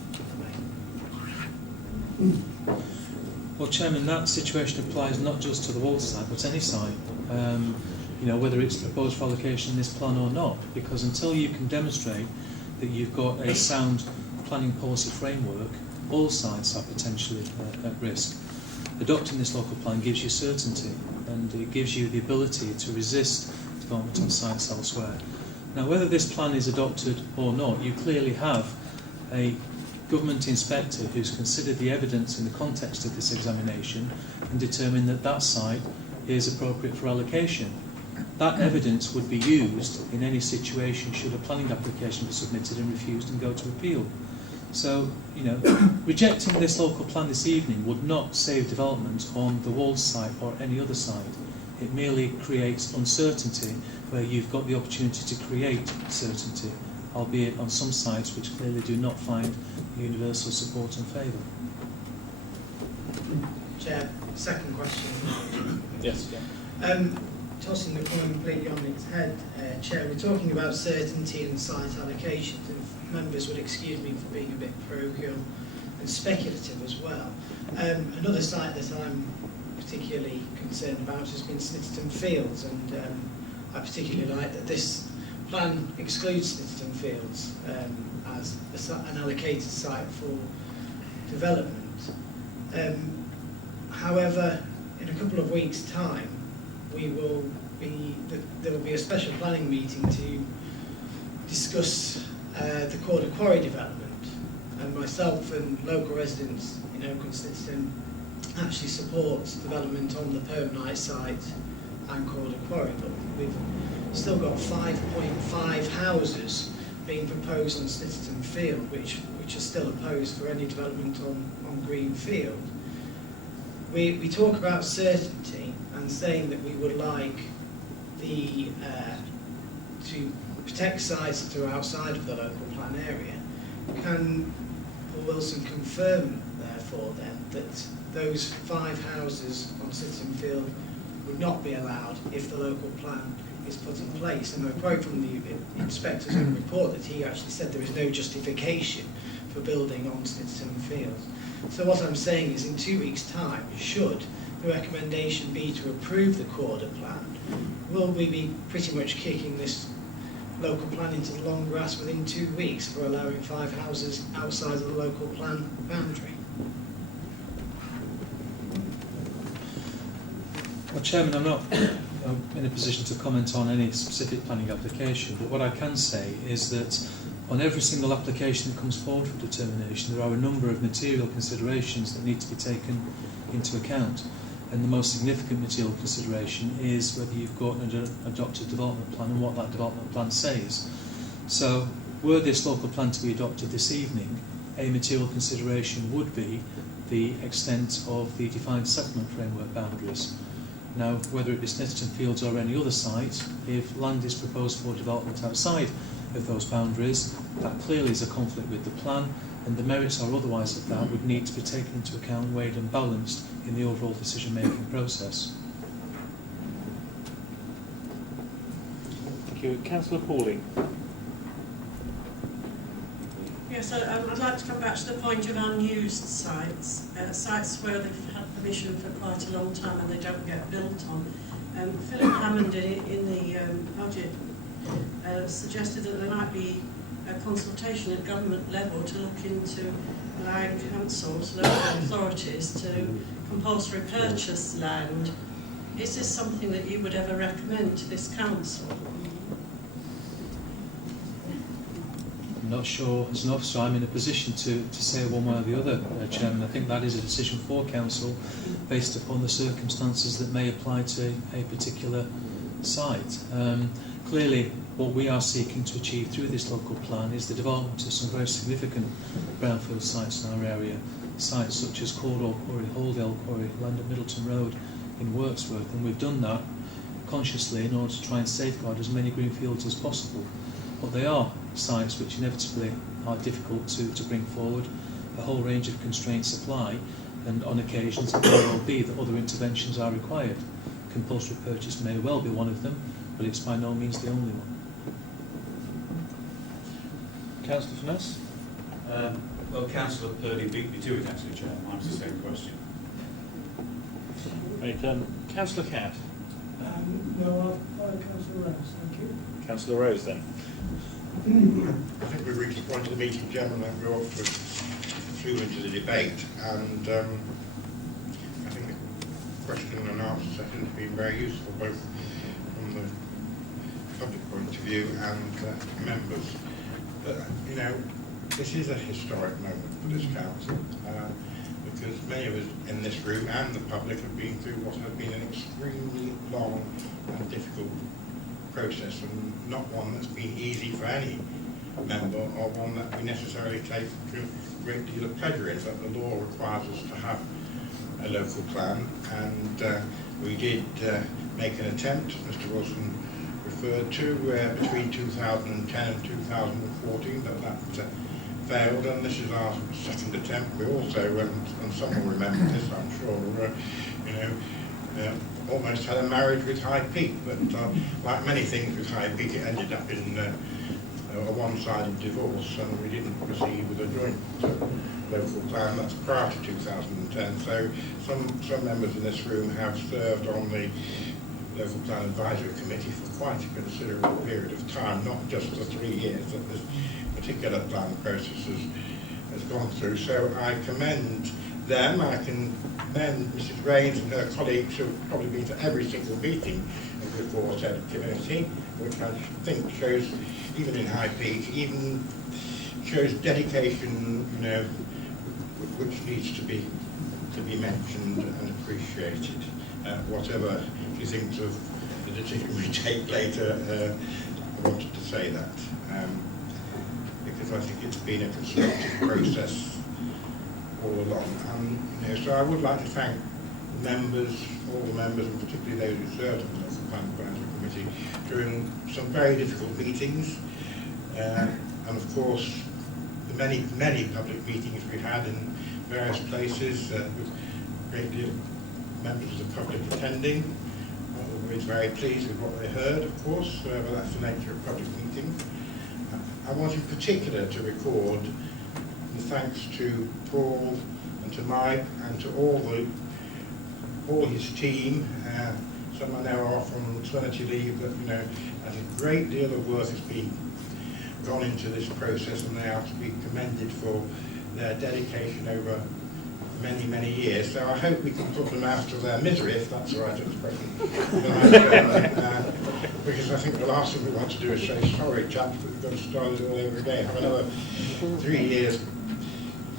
Well, Chairman, that situation applies not just to the Walter site, but any site. Whether it's proposed for allocation in this plan or not, because until you can demonstrate that you've got a sound planning policy framework, all sites are potentially at risk. Adopting this local plan gives you certainty, and it gives you the ability to resist development on sites elsewhere. Now, whether this plan is adopted or not, you clearly have a government inspector who's considered the evidence in the context of this examination and determined that that site is appropriate for allocation. That evidence would be used in any situation should a planning application be submitted and refused and go to appeal. So, rejecting this local plan this evening would not save development on the Walls site or any other site. It merely creates uncertainty where you've got the opportunity to create certainty, albeit on some sites which clearly do not find universal support and favour. Chair, second question. Yes, yeah. Tossing the point completely on its head, Chair, we're talking about certainty and site allocations. If members would excuse me for being a bit parochial and speculative as well. Another site that I'm particularly concerned about has been Snitterton Fields, and I particularly like that this plan excludes Snitterton Fields as an allocated site for development. However, in a couple of weeks' time, there will be a special planning meeting to discuss the Corder Quarry development, and myself and local residents in Oakham Snitterton actually supports development on the Permanite site and Corder Quarry, but we've still got 5.5 houses being proposed on Snitterton Field, which are still opposed for any development on Green Field. We talk about certainty and saying that we would like to protect sites that are outside of the local plan area. Can Paul Wilson confirm, therefore, then, that those 5 houses on Snitterton Field would not be allowed if the local plan is put in place? And I quote from the inspector's own report that he actually said there is no justification for building on Snitterton Field. So what I'm saying is, in 2 weeks' time, should the recommendation be to approve the Corder plan, will we be pretty much kicking this local plan into the long grass within 2 weeks for allowing 5 houses outside of the local plan boundary? Well, Chairman, I'm not in a position to comment on any specific planning application, but what I can say is that on every single application that comes forward for determination, there are a number of material considerations that need to be taken into account. And the most significant material consideration is whether you've got an adopted development plan and what that development plan says. So, were this local plan to be adopted this evening, a material consideration would be the extent of the defined settlement framework boundaries. Now, whether it be Snitterton Fields or any other site, if land is proposed for development outside of those boundaries, that clearly is a conflict with the plan, and the merits or otherwise of that would need to be taken into account, weighed and balanced in the overall decision-making process. Thank you. Councillor Pauling. Yes, I'd like to come back to the point of unused sites, sites where they've had permission for quite a long time and they don't get built on. Philip Hammond in the budget suggested that there might be a consultation at government level to look into allowing councils, local authorities to compulsory purchase land. Is this something that you would ever recommend to this council? I'm not sure as an officer I'm in a position to say one way or the other, Chairman. I think that is a decision for council based upon the circumstances that may apply to a particular site. Clearly, what we are seeking to achieve through this local plan is the development of some very significant brownfield sites in our area, sites such as Cawdor Quarry, Holdale Quarry, land at Middleton Road in Wirksworth, and we've done that consciously in order to try and safeguard as many greenfields as possible. But they are sites which inevitably are difficult to bring forward. A whole range of constraints apply, and on occasions it may well be that other interventions are required. Compulsory purchase may well be one of them, but it's by no means the only one. Councillor Finesse? Well, Councillor Purdy beat me to it actually, Chair. Mine's the same question. Right, Councillor Catt? No, I'll follow Councillor Rose, thank you. Councillor Rose then. I think we've reached the point of the meeting, Chairman, and we're off through into the debate, and I think the question and answer session has been very useful, both from the public point of view and members. But, you know, this is a historic moment for this council, because many of us in this room and the public have been through what has been an extremely long and difficult process, and not one that's been easy for any member, or one that we necessarily take a great deal of pleasure in. But the law requires us to have a local plan, and we did make an attempt, as Mr Wilson referred to, between 2010 and 2014, but that failed, and this is our second attempt. We also, and some will remember this, I'm sure, almost had a marriage with High Peak, but like many things with High Peak, it ended up in a one-sided divorce, and we didn't proceed with a joint local plan. That's prior to 2010. So some members in this room have served on the Local Plan Advisory Committee for quite a considerable period of time, not just the 3 years that this particular plan process has gone through. So I commend them. I can commend Mrs Rains and her colleagues who have probably been to every single meeting of the aforesaid committee, which I think shows, even in High Peak, even shows dedication, you know, which needs to be mentioned and appreciated. Whatever she thinks of the decision we take later, I wanted to say that, because I think it's been a constructive process all along. You know, so I would like to thank members, all the members, and particularly those who served on the Local Plan Advisory Committee during some very difficult meetings, and of course the many public meetings we had in various places with a great deal of members of the public attending. We're always very pleased with what they heard, of course, but that's the nature of public meetings. I want in particular to record the thanks to Paul and to Mike and to all his team. Some are now off on maternity leave, but you know, a great deal of work has been gone into this process, and they are to be commended for their dedication over many years. So I hope we can put them out of their misery, if that's the right expression. Because I think the last thing we want to do is say, sorry chaps, but we've got to start it all over again. Have another 3 years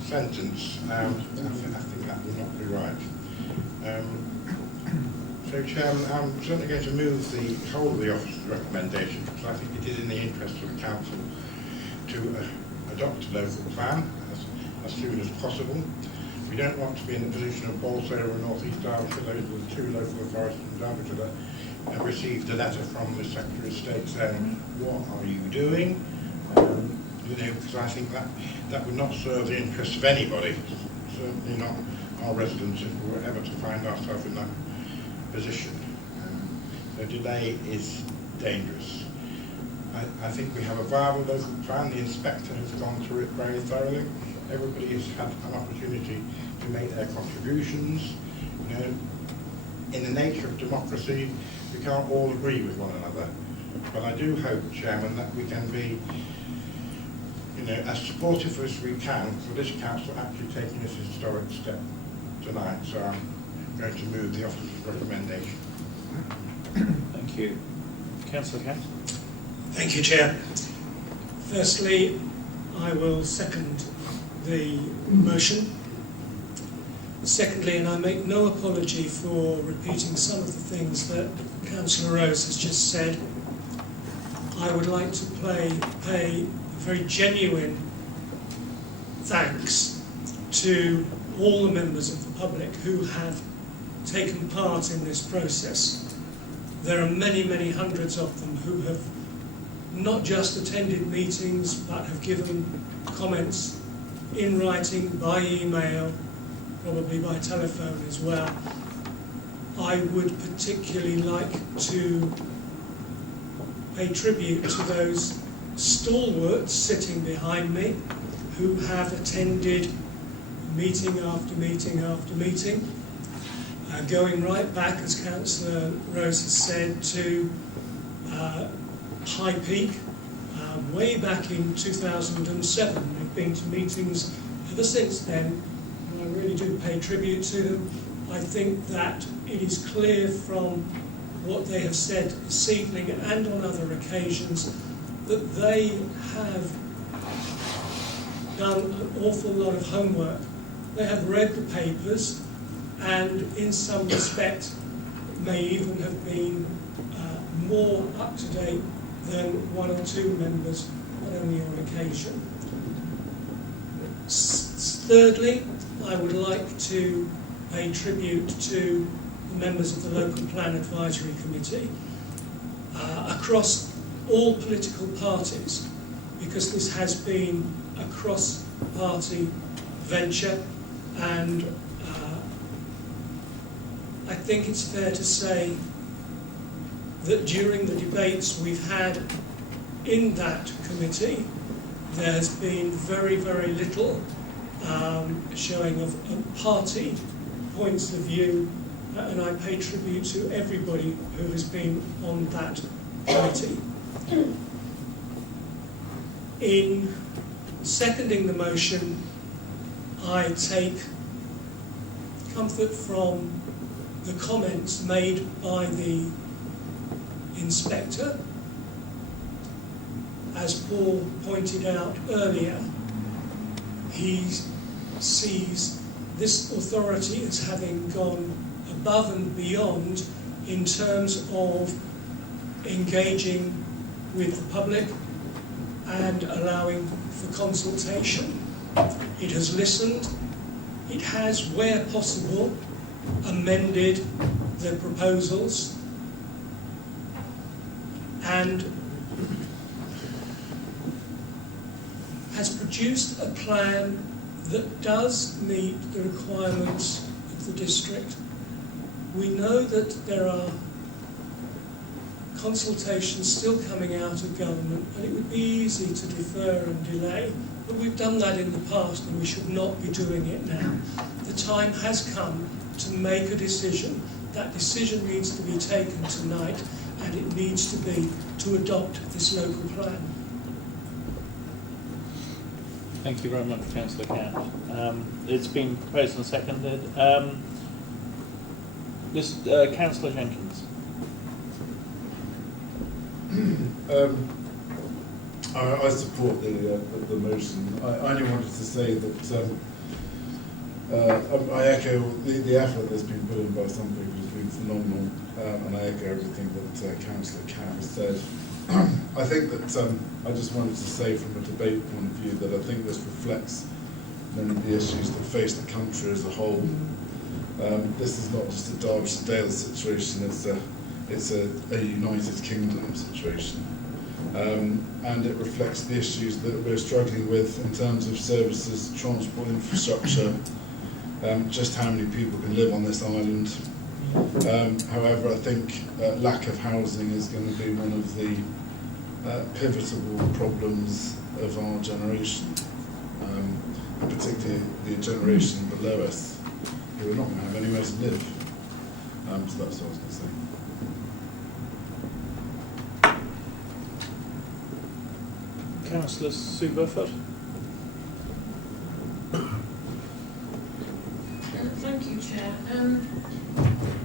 sentence. I think that would not be right. So Chairman, I'm certainly going to move the whole of the officer's recommendation, because I think it is in the interest of the Council to adopt a local plan as soon as possible. We don't want to be in the position of Bolsover and North East Derbyshire. Those are the two local authorities in Derbyshire that have received a letter from the Secretary of State saying, what are you doing? You know, because I think that would not serve the interests of anybody, certainly not our residents, if we were ever to find ourselves in that position. So delay is dangerous. I think we have a viable local plan. The inspector has gone through it very thoroughly. Everybody has had an opportunity to make their contributions. You know, in the nature of democracy, we can't all agree with one another. But I do hope, Chairman, that we can be, you know, as supportive as we can for this council actually taking this historic step tonight. So I'm going to move the officer's recommendation. Thank you. Councillor Kent. Thank you, Chair. Firstly, I will second the motion. Secondly, and I make no apology for repeating some of the things that Councillor Rose has just said, I would like to pay very genuine thanks to all the members of the public who have taken part in this process. There are many hundreds of them who have not just attended meetings, but have given comments in writing, by email, probably by telephone as well. I would particularly like to pay tribute to those stalwarts sitting behind me who have attended meeting after meeting after meeting, going right back, as Councillor Rose has said, to High Peak, way back in 2007. We've been to meetings ever since then, and I really do pay tribute to them. I think that it is clear from what they have said this evening and on other occasions that they have done an awful lot of homework. They have read the papers and in some respect may even have been more up to date than one or two members, not only on occasion. Thirdly, I would like to pay tribute to the members of the Local Plan Advisory Committee across all political parties, because this has been a cross-party venture, and I think it's fair to say that during the debates we've had in that committee, there has been very, very little showing of party points of view, and I pay tribute to everybody who has been on that committee. In seconding the motion, I take comfort from the comments made by the inspector. As Paul pointed out earlier, he sees this authority as having gone above and beyond in terms of engaging with the public and allowing for consultation. It has listened, it has, where possible, amended the proposals, and has produced a plan that does meet the requirements of the district. We know that there are consultations still coming out of government, and it would be easy to defer and delay, but we've done that in the past and we should not be doing it now. The time has come to make a decision. That decision needs to be taken tonight, and it needs to be to adopt this local plan. Thank you very much, Councillor Cash. It's been proposed and seconded. Councillor Jenkins. I support the motion. I only wanted to say that I echo the effort that's been put in by some people has been phenomenal, and I echo everything that Councillor Cash said. I think that I just wanted to say from a debate point of view that I think this reflects many of the issues that face the country as a whole. This is not just a Derbyshire Dales situation, it's a United Kingdom situation. And it reflects the issues that we're struggling with in terms of services, transport infrastructure, just how many people can live on this island. However, I think lack of housing is going to be one of the pivotal problems of our generation, and particularly the generation below us, who are not going to have anywhere to live. So that's what I was going to say. Councillor Sue Burford. Thank you, Chair.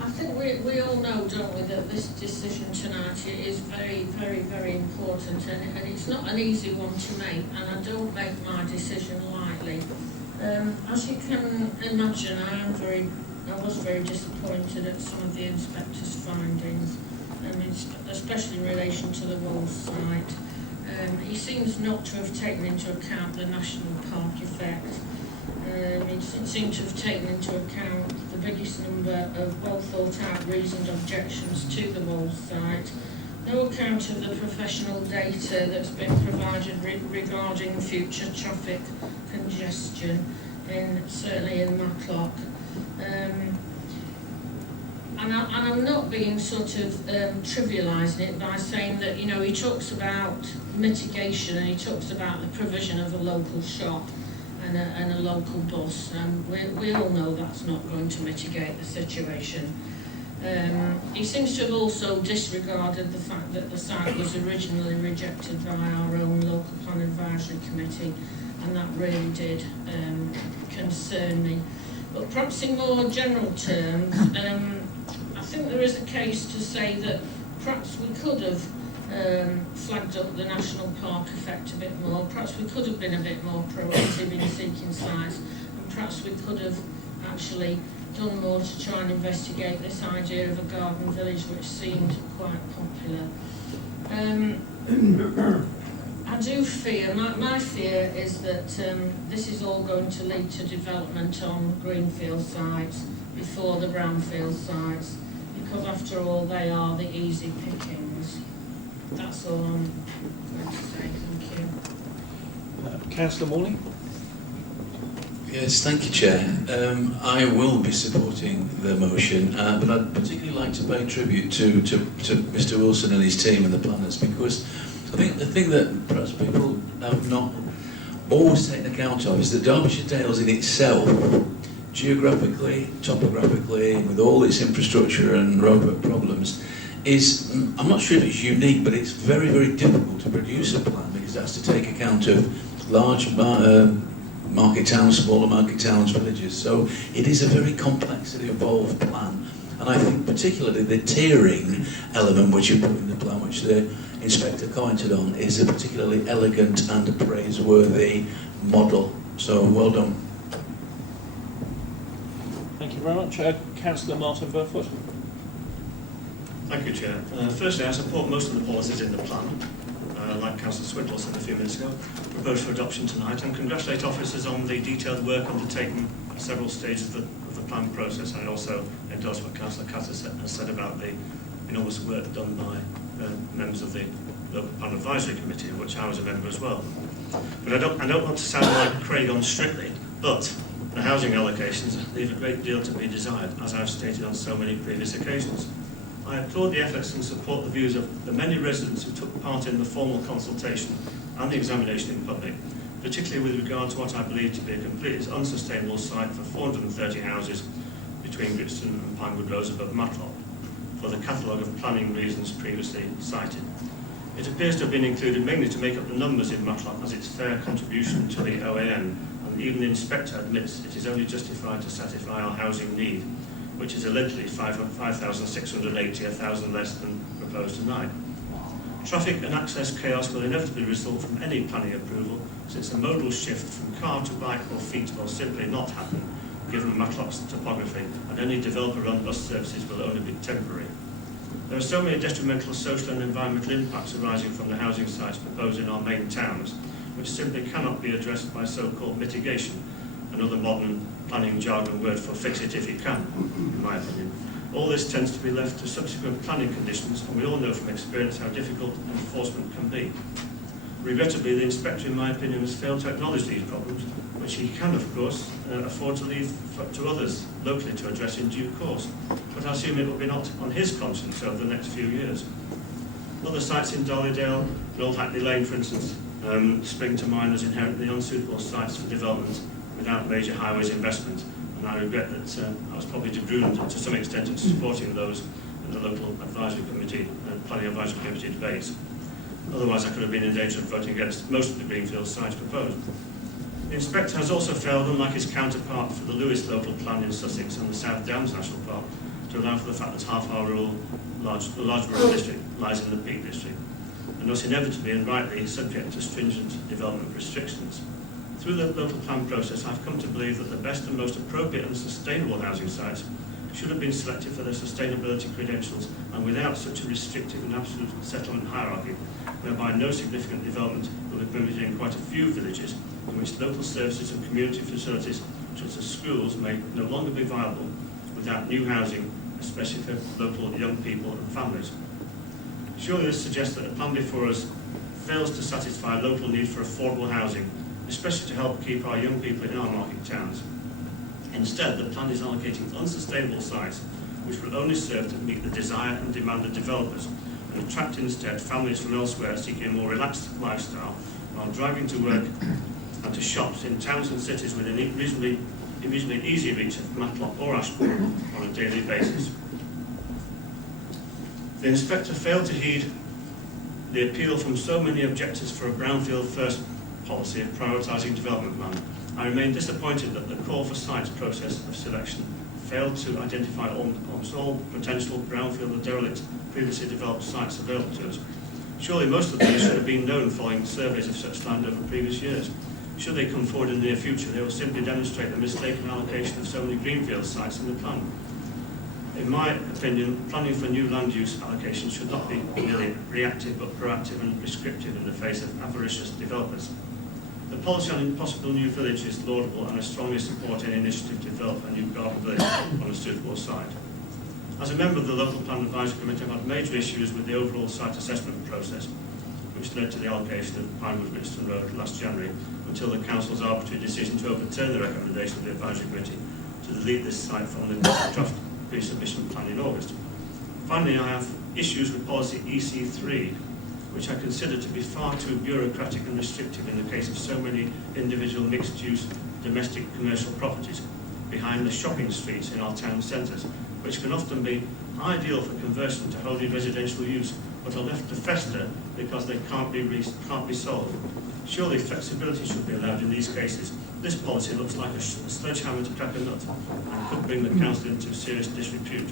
I think we all know, don't we, that this decision tonight is very, very, very important, and it's not an easy one to make, and I don't make my decision lightly. As you can imagine, I was very disappointed at some of the inspector's findings, especially in relation to the Wolves site. He seems not to have taken into account the national park effect. He doesn't seem to have taken into account the biggest number of well thought out reasoned objections to the Wolves site. No account of the professional data that's been provided regarding future traffic congestion, certainly in Matlock. And I'm not being sort of trivialising it by saying that, you know, he talks about mitigation and he talks about the provision of a local shop and a local bus, and we all know that's not going to mitigate the situation. He seems to have also disregarded the fact that the site was originally rejected by our own local plan advisory committee, and that really did concern me. But perhaps in more general terms, I think there is a case to say that perhaps we could have flagged up the national park effect a bit more. Perhaps we could have been a bit more proactive in seeking sites, and perhaps we could have actually done more to try and investigate this idea of a garden village, which seemed quite popular. I do fear, my fear is that this is all going to lead to development on greenfield sites before the brownfield sites, because after all they are the easy pickings. That's all I'm going to say. Thank you. Councillor Morley? Yes, thank you, Chair. I will be supporting the motion, but I'd particularly like to pay tribute to Mr Wilson and his team and the planners, because I think the thing that perhaps people have not always taken account of is that Derbyshire Dales in itself, geographically, topographically, with all its infrastructure and roadwork problems, is, I'm not sure if it's unique, but it's very, very difficult to produce a plan, because it has to take account of large market towns, smaller market towns, villages. So it is a very complex and involved plan. And I think particularly the tiering element which you put in the plan, which the Inspector commented on, is a particularly elegant and praiseworthy model. So well done. Thank you very much. Councillor Martin Burfoot. Thank you, Chair. Firstly, I support most of the policies in the plan, like Councillor Swindle said a few minutes ago, proposed for adoption tonight, and congratulate officers on the detailed work undertaken at several stages of the plan process. I also endorse what Councillor Cass has said about the enormous work done by members of the Local Plan Advisory Committee, of which I was a member as well. But I don't want to sound like Craig on Strictly, but the housing allocations leave a great deal to be desired, as I've stated on so many previous occasions. I applaud the efforts and support the views of the many residents who took part in the formal consultation and the examination in public, particularly with regard to what I believe to be a completely unsustainable site for 430 houses between Brixton and Pinewood Roads above Matlock, for the catalogue of planning reasons previously cited. It appears to have been included mainly to make up the numbers in Matlock as its fair contribution to the OAN, and even the inspector admits it is only justified to satisfy our housing need, which is allegedly 5,680, 1,000 less than proposed tonight. Traffic and access chaos will inevitably result from any planning approval, since a modal shift from car to bike or feet will simply not happen, given Matlock's topography, and any developer-run bus services will only be temporary. There are so many detrimental social and environmental impacts arising from the housing sites proposed in our main towns, which simply cannot be addressed by so-called mitigation, another modern planning jargon word for fix it if you can, in my opinion. All this tends to be left to subsequent planning conditions, and we all know from experience how difficult enforcement can be. Regrettably, the inspector, in my opinion, has failed to acknowledge these problems, which he can, of course, afford to leave to others locally to address in due course. But I assume it will be not on his conscience over the next few years. Other sites in Darley-Dale and Old Hackney Lane, for instance, spring to mind as inherently unsuitable sites for development without major highways investment, and I regret that I was probably degraded to some extent in supporting those in the local advisory committee and planning advisory committee debates. Otherwise I could have been in danger of voting against most of the greenfield sites proposed. The inspector has also failed, unlike his counterpart for the Lewis Local Plan in Sussex and the South Downs National Park, to allow for the fact that half our large rural district lies in the Peak District, and thus inevitably and rightly subject to stringent development restrictions. Through the local plan process, I've come to believe that the best and most appropriate and sustainable housing sites should have been selected for their sustainability credentials and without such a restrictive and absolute settlement hierarchy, whereby no significant development will be permitted in quite a few villages in which local services and community facilities such as schools may no longer be viable without new housing, especially for local young people and families. Surely this suggests that the plan before us fails to satisfy a local need for affordable housing, especially to help keep our young people in our market towns. Instead, the plan is allocating unsustainable sites which will only serve to meet the desire and demand of developers and attract instead families from elsewhere seeking a more relaxed lifestyle while driving to work and to shops in towns and cities within reasonably easy reach of Matlock or Ashbourne on a daily basis. The inspector failed to heed the appeal from so many objectors for a brownfield first policy of prioritising development land. I remain disappointed that the call for sites process of selection failed to identify almost all potential brownfield or derelict previously developed sites available to us. Surely most of these should have been known following surveys of such land over previous years. Should they come forward in the near future, they will simply demonstrate the mistaken allocation of so many greenfield sites in the plan. In my opinion, planning for new land use allocations should not be merely reactive but proactive and prescriptive in the face of avaricious developers. The policy on impossible new village is laudable, and I strongly support any initiative to develop a new garden village on a suitable site. As a member of the Local Plan Advisory Committee, I've had major issues with the overall site assessment process, which led to the allocation of Pinewood-Winston Road last January, until the Council's arbitrary decision to overturn the recommendation of the Advisory Committee to delete this site from the draft pre-submission plan in August. Finally, I have issues with policy EC3, which I consider to be far too bureaucratic and restrictive in the case of so many individual mixed-use domestic commercial properties behind the shopping streets in our town centres, which can often be ideal for conversion to wholly residential use, but are left to fester because they can't be sold. Surely flexibility should be allowed in these cases. This policy looks like a sledgehammer to crack a nut and could bring the council into serious disrepute.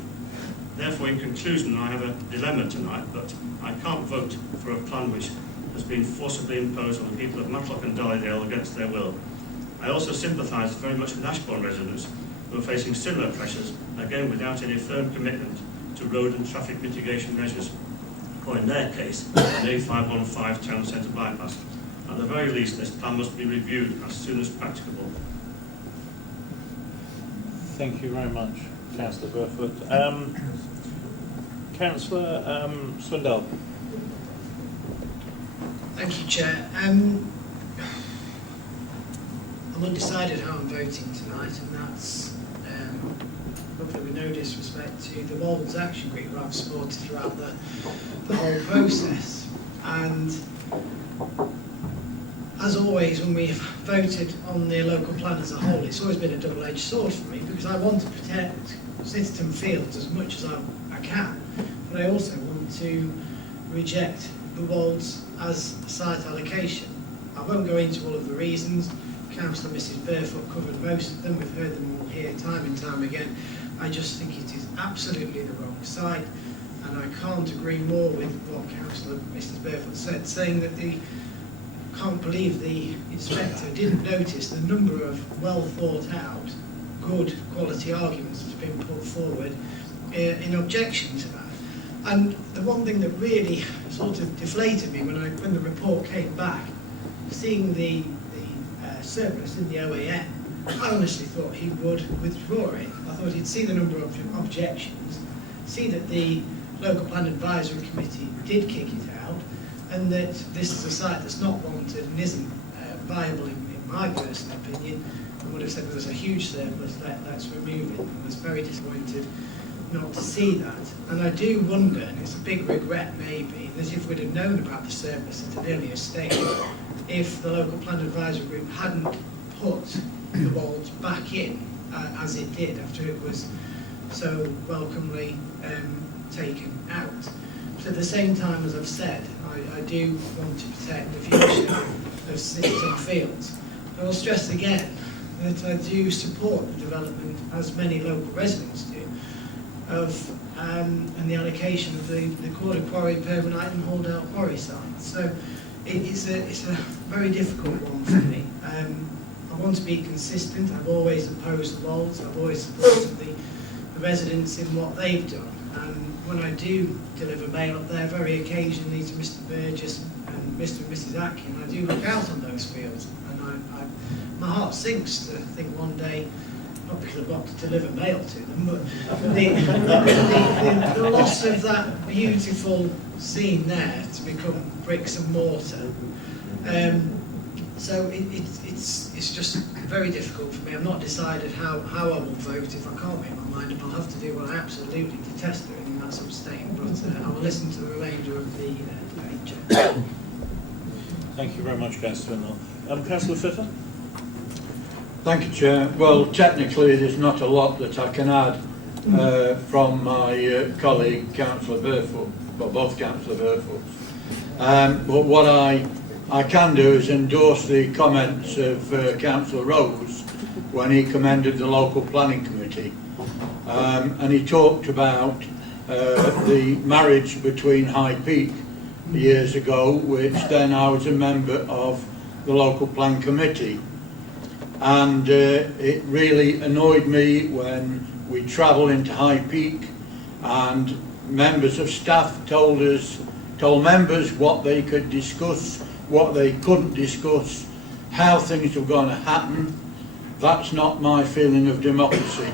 Therefore, in conclusion, I have a dilemma tonight, but I can't vote for a plan which has been forcibly imposed on the people of Matlock and Darlydale against their will. I also sympathise very much with Ashbourne residents who are facing similar pressures, again without any firm commitment to road and traffic mitigation measures, or in their case, an A515 town centre bypass. At the very least, this plan must be reviewed as soon as practicable. Thank you very much, Councillor Burfoot. Councillor Swindell. Thank you, Chair. I'm undecided how I'm voting tonight, and that's hopefully with no disrespect to the Wolds Action Group, who I've supported throughout the whole process. And as always, when we've voted on the local plan as a whole, it's always been a double-edged sword for me, because I want to protect Sitterton Fields as much as I can, but I also want to reject the Wolds as a site allocation. I won't go into all of the reasons. Councillor Mrs Burfoot covered most of them. We've heard them all here time and time again. I just think it is absolutely the wrong site, and I can't agree more with what Councillor Mrs Burfoot said, saying that can't believe the inspector didn't notice the number of well thought out, good quality arguments that have been put forward in objection to that. And the one thing that really sort of deflated me when the report came back, seeing the surplus in the OAM, I honestly thought he would withdraw it. I thought he'd see the number of objections, see that the Local Plan Advisory Committee did kick it out, and that this is a site that's not wanted and isn't viable in my personal opinion, and would have said there's a huge surplus, let's remove it. I was very disappointed not to see that. And I do wonder, and it's a big regret maybe, that if we'd have known about the surplus at an earlier stage, if the Local Plan Advisory Group hadn't put the Wolds back in as it did after it was so welcomely taken out. But at the same time, as I've said, I do want to protect the future of Sitterton Fields. But I'll stress again that I do support the development, as many local residents do, of and the allocation of the Corder Quarry, Permanite and Halldale Quarry sites. So it's a very difficult one for me. I want to be consistent. I've always opposed the Wolds. I've always supported the residents in what they've done. And when I do deliver mail up there, very occasionally to Mr Burgess and Mr and Mrs Atkin, I do look out on those fields. And my heart sinks to think one day, not because I've got to deliver mail to them, but the loss of that beautiful scene there to become bricks and mortar. So it's just very difficult for me. I'm not decided how I will vote. If I can't make my mind up, I'll have to do what I absolutely detest doing, and that's abstain. But I will listen to the remainder of the debate. Thank you very much, Councillor Swindell. Councillor Fitter? Thank you, Chair. Well, technically there's not a lot that I can add. from my colleague Councillor Burfoot, well, both Councillor Burfoot. But what I can do is endorse the comments of Councillor Rose when he commended the local planning committee. And he talked about the marriage between High Peak years ago, which then I was a member of the local plan committee. And it really annoyed me when we travelled into High Peak and members of staff told members what they could discuss, what they couldn't discuss, how things were going to happen. That's not my feeling of democracy.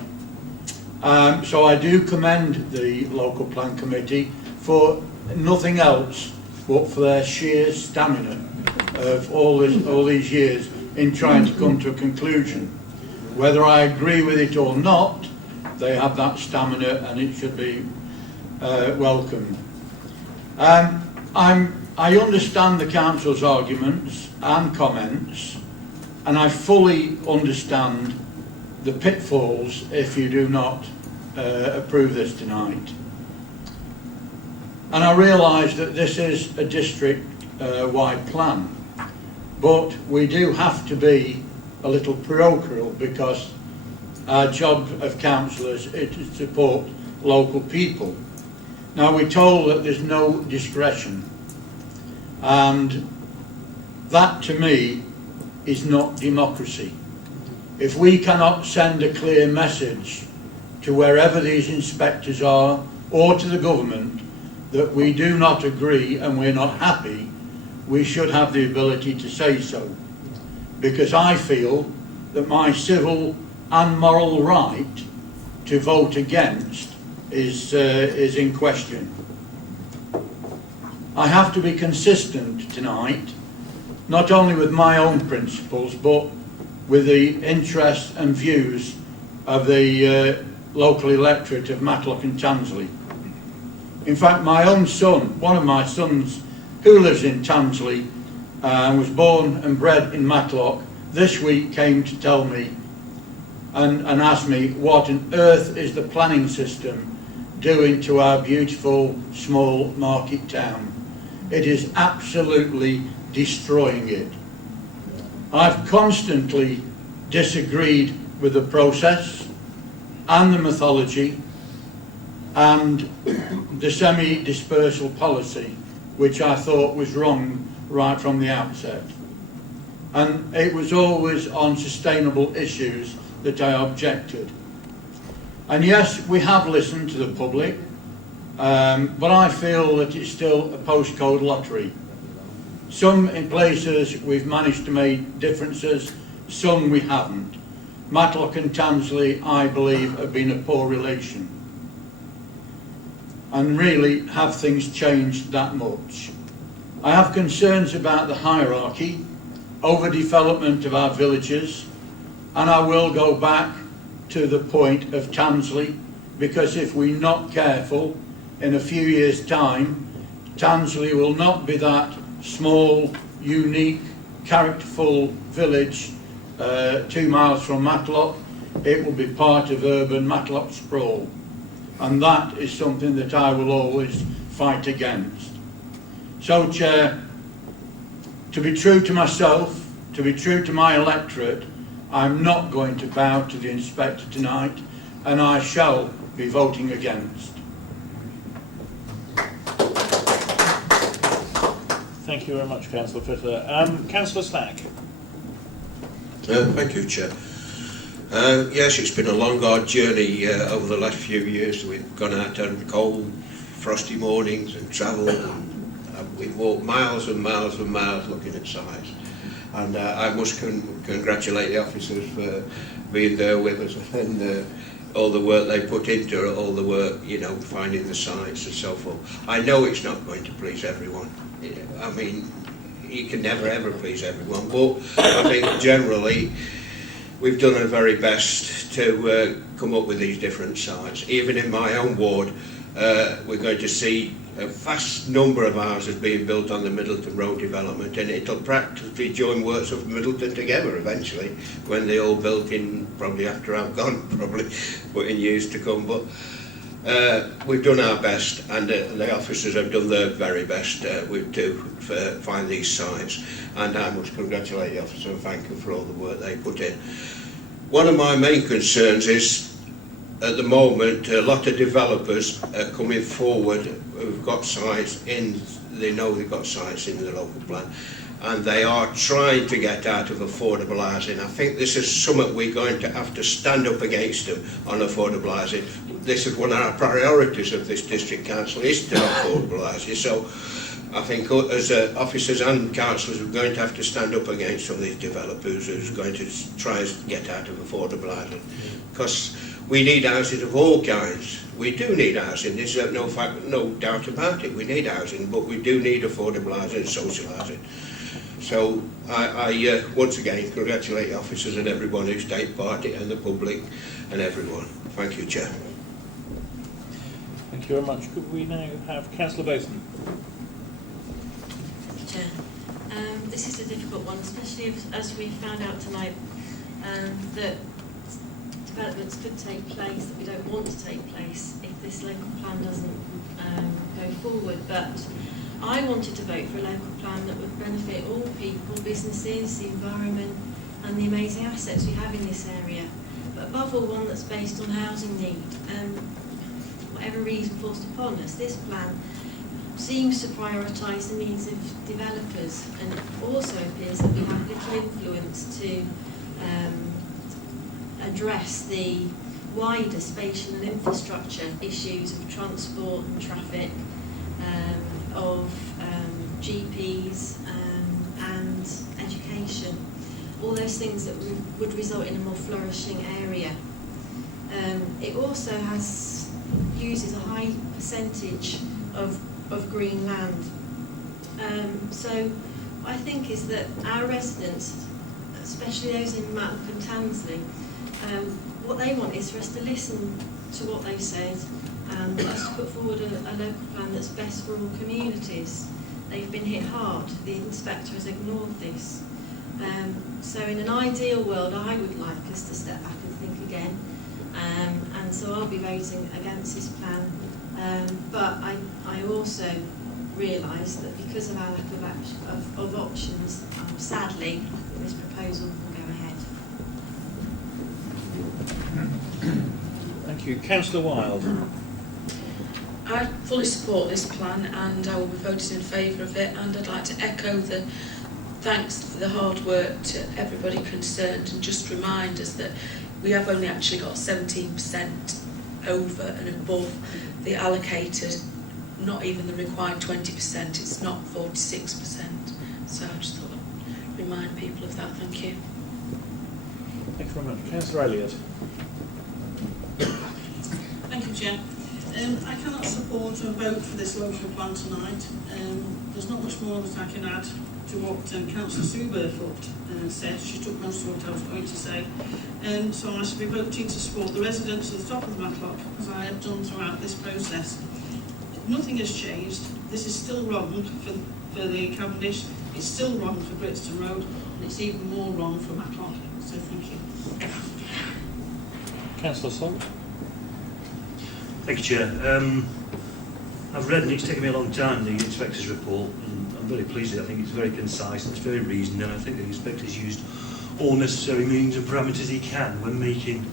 So I do commend the local plan committee for nothing else but for their sheer stamina of all these years in trying to come to a conclusion. Whether I agree with it or not, they have that stamina and it should be welcomed. I understand the council's arguments and comments, and I fully understand the pitfalls if you do not approve this tonight. And I realise that this is a district-wide plan, but we do have to be a little parochial because our job of councillors is to support local people. Now we're told that there's no discretion, and that to me is not democracy. If we cannot send a clear message to wherever these inspectors are or to the government that we do not agree and we're not happy, we should have the ability to say so. Because I feel that my civil and moral right to vote against is in question. I have to be consistent tonight, not only with my own principles, but with the interests and views of the local electorate of Matlock and Tansley. In fact, my own son, one of my sons who lives in Tansley and was born and bred in Matlock, this week came to tell me and asked me what on earth is the planning system doing to our beautiful small market town. It is absolutely destroying it. I've constantly disagreed with the process and the methodology and the semi-dispersal policy, which I thought was wrong right from the outset. And it was always on sustainable issues that I objected. And yes, we have listened to the public, but I feel that it's still a postcode lottery. Some in places we've managed to make differences, some we haven't. Matlock and Tansley, I believe, have been a poor relation. And really, have things changed that much? I have concerns about the hierarchy, overdevelopment of our villages, and I will go back to the point of Tansley, because if we're not careful, in a few years' time, Tansley will not be that small, unique, characterful village 2 miles from Matlock. It will be part of urban Matlock sprawl, and that is something that I will always fight against. So, Chair, to be true to myself, to be true to my electorate, I'm not going to bow to the inspector tonight, and I shall be voting against. Thank you very much, Councillor Fitter. Councillor Slack. Thank you, Chair. Yes, it's been a long, hard journey over the last few years. We've gone out on cold, frosty mornings and travelled, and we've walked miles and miles and miles looking at sites. And I must congratulate the officers for being there with us and all the work they put into it, all the work, you know, finding the sites and so forth. I know it's not going to please everyone. I mean, you can never ever please everyone, but I think generally we've done our very best to come up with these different sites. Even in my own ward, we're going to see a vast number of houses being built on the Middleton Road development, and it'll practically join works of Middleton together eventually, when they all built in, probably after I'm gone, probably, but in years to come. But we've done our best, and the officers have done their very best to find these sites, and I must congratulate the officers and thank them for all the work they put in. One of my main concerns is, at the moment, a lot of developers are coming forward who've got sites in, they know they've got sites in the local plan, and they are trying to get out of affordable housing. I think this is something we're going to have to stand up against them on affordable housing. This is one of our priorities of this district council, is to affordable housing. So I think as officers and councillors we're going to have to stand up against some of these developers who's going to try and get out of affordable housing. Because we need housing of all kinds. We do need housing, there's no doubt about it. We need housing, but we do need affordable housing and social housing. So I once again congratulate the officers and everyone who's taken part and the public and everyone. Thank you, Chair. Thank you very much. Could we now have Councillor Botham? Chair. This is a difficult one, especially as we found out tonight that developments could take place that we don't want to take place if this local plan doesn't go forward. But I wanted to vote for a local plan that would benefit all people, businesses, the environment and the amazing assets we have in this area. But above all, one that's based on housing need. Whatever reason forced upon us, this plan seems to prioritise the needs of developers, and it also appears that we have little influence to address the wider spatial and infrastructure issues of transport and traffic, of GPs and education, all those things that would result in a more flourishing area. It also uses a high percentage of green land. So what I think is that our residents, especially those in Matlock and Tansley, what they want is for us to listen to what they've said and for us to put forward a local plan that's best for all communities. They've been hit hard. The inspector has ignored this. So in an ideal world, I would like us to step back and think again. And so I'll be voting against this plan. But I also realise that because of our lack of options, sadly, this proposal will go ahead. Thank you. Councillor Wilde. I fully support this plan and I will be voting in favour of it, and I'd like to echo the thanks for the hard work to everybody concerned, and just remind us that we have only actually got 17% over and above the allocated, not even the required 20%, it's not 46%. So I just thought I'd remind people of that. Thank you. Thank you very much. Councillor Elliott. Thank you, Chair. I cannot support a vote for this local plan tonight. There's not much more that I can add to what Councillor Sue Burfoot said. She took most of what I was going to say. So I should be voting to support the residents at the top of Matlock, as I have done throughout this process. Nothing has changed. This is still wrong for the Cavendish, it's still wrong for Brixton Road, and it's even more wrong for Matlock. So thank you. Councillor Salt. Thank you, Chair. I've read, and it's taken me a long time, the inspector's report, and I'm very pleased with it. I think it's very concise and it's very reasoned, and I think the inspector's used all necessary means and parameters he can when making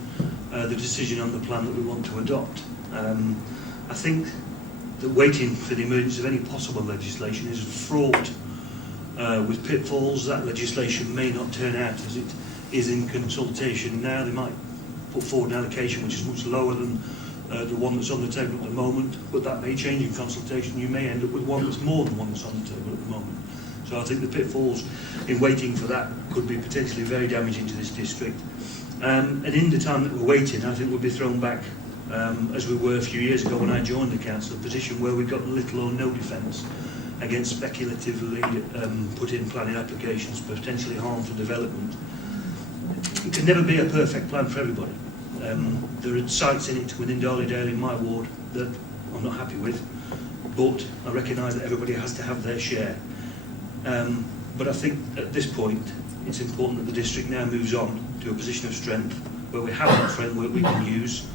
the decision on the plan that we want to adopt. I think that waiting for the emergence of any possible legislation is fraught with pitfalls. That legislation may not turn out as it is in consultation now. They might put forward an allocation which is much lower than the one that's on the table at the moment, but that may change in consultation. You may end up with one that's more than one that's on the table at the moment. So I think the pitfalls in waiting for that could be potentially very damaging to this district. And in the time that we're waiting, I think we'll be thrown back, as we were a few years ago when I joined the council, a position where we got little or no defence against speculatively put in planning applications, potentially harmful development. It can never be a perfect plan for everybody. There are sites in it within Derbyshire Dale in my ward that I'm not happy with. but I recognise that everybody has to have their share. But I think at this point it's important that the district now moves on to a position of strength where we have that framework we can use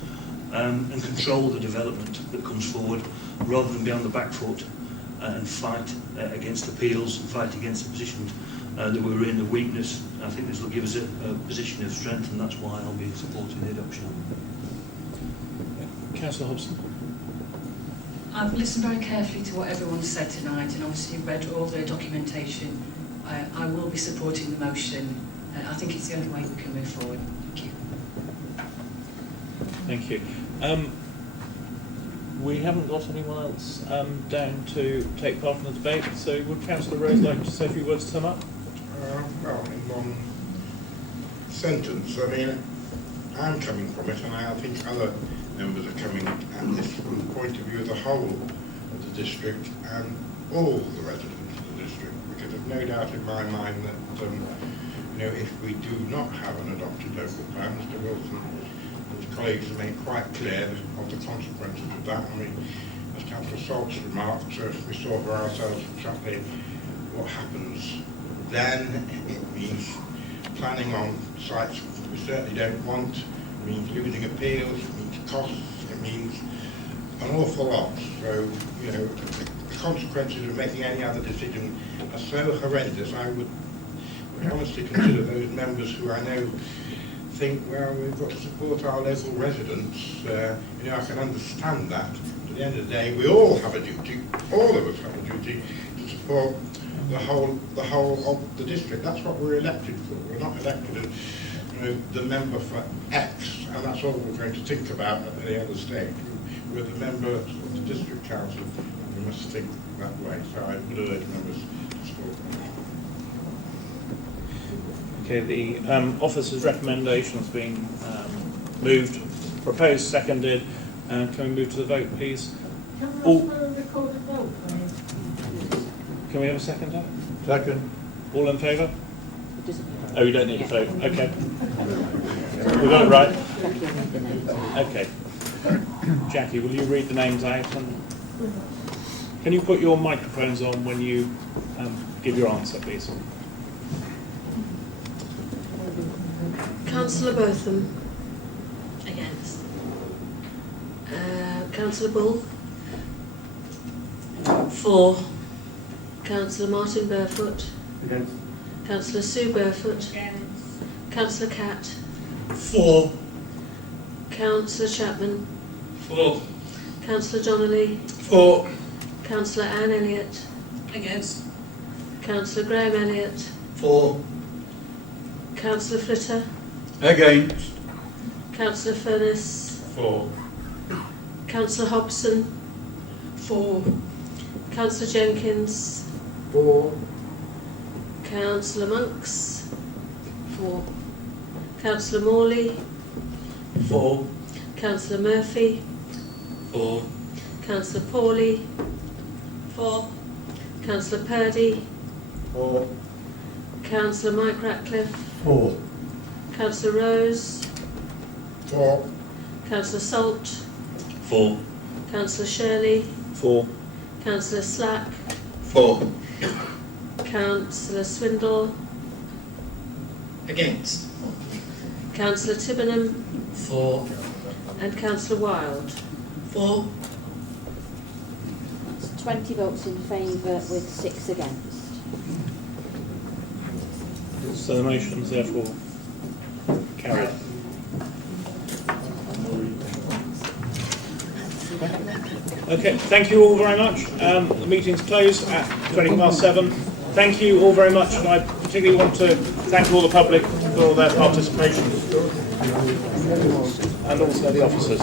and control the development that comes forward, rather than be on the back foot and fight against appeals and fight against the positions that we're in, a weakness. I think this will give us a position of strength, and that's why I'll be supporting the adoption. Councillor Hobson. I've listened very carefully to what everyone's said tonight, and obviously read all the documentation. I will be supporting the motion. I think it's the only way we can move forward. Thank you. We haven't got anyone else down to take part in the debate, so would Councillor Rose like to say a few words to sum up? Well, in one sentence, I mean, I'm coming from it, and I think other members are coming at this from the point of view of the whole of the district and all the residents of the district, because there's no doubt in my mind that, you know, if we do not have an adopted local plan, Mr Wilson and his colleagues have made quite clear of the consequences of that. I mean, as Councillor Salt's remarked, we saw for ourselves exactly what happens then. It means planning on sites we certainly don't want, it means losing appeals, it means costs, it means an awful lot. So, you know, the consequences of making any other decision are so horrendous. I would honestly consider those members who I know think, well, we've got to support our local residents. You know, I can understand that. At the end of the day, we all have a duty, all of us have a duty to support the whole of the district. That's what we're elected for. We're not elected as, you know, the member for X, and that's all we're going to think about at any other stage. We're the member of the district council, and we must think that way. So I would urge members to support that. Okay, the officer's recommendation has been moved, proposed, seconded. Can we move to the vote, please? Can we have a seconder? Second. All in favour? Oh, you don't need to vote. Okay. We got it right. Okay. Jackie, will you read the names out? And can you put your microphones on when you give your answer, please? Councillor Botham. Against. Councillor Bull. For. Councillor Martin Barefoot. Against. Councillor Sue Barefoot. Against. Councillor Catt. For. Councillor Chapman. For. Councillor Donnelly. For. Councillor Anne Elliott. Against. Councillor Graham Elliott. For. Councillor Flitter. Against. Councillor Furness. For. Councillor Hobson. For. Councillor Jenkins. For. Councillor Monks. For. Councillor Morley. For. Councillor Murphy. For. Councillor Pawley. For. Councillor Purdy. For. Councillor Mike Ratcliffe. For. Councillor Rose. For. Councillor Salt. For. Councillor Shirley. For. Councillor Slack. For. Councillor Swindle. Against. Councillor Tibbenham. For. And Councillor Wilde. For. 20 votes in favour with 6 against. So the motion is therefore carried. Okay, thank you all very much. The meeting's closed at 7:20. Thank you all very much, and I particularly want to thank all the public for their participation, and also the officers.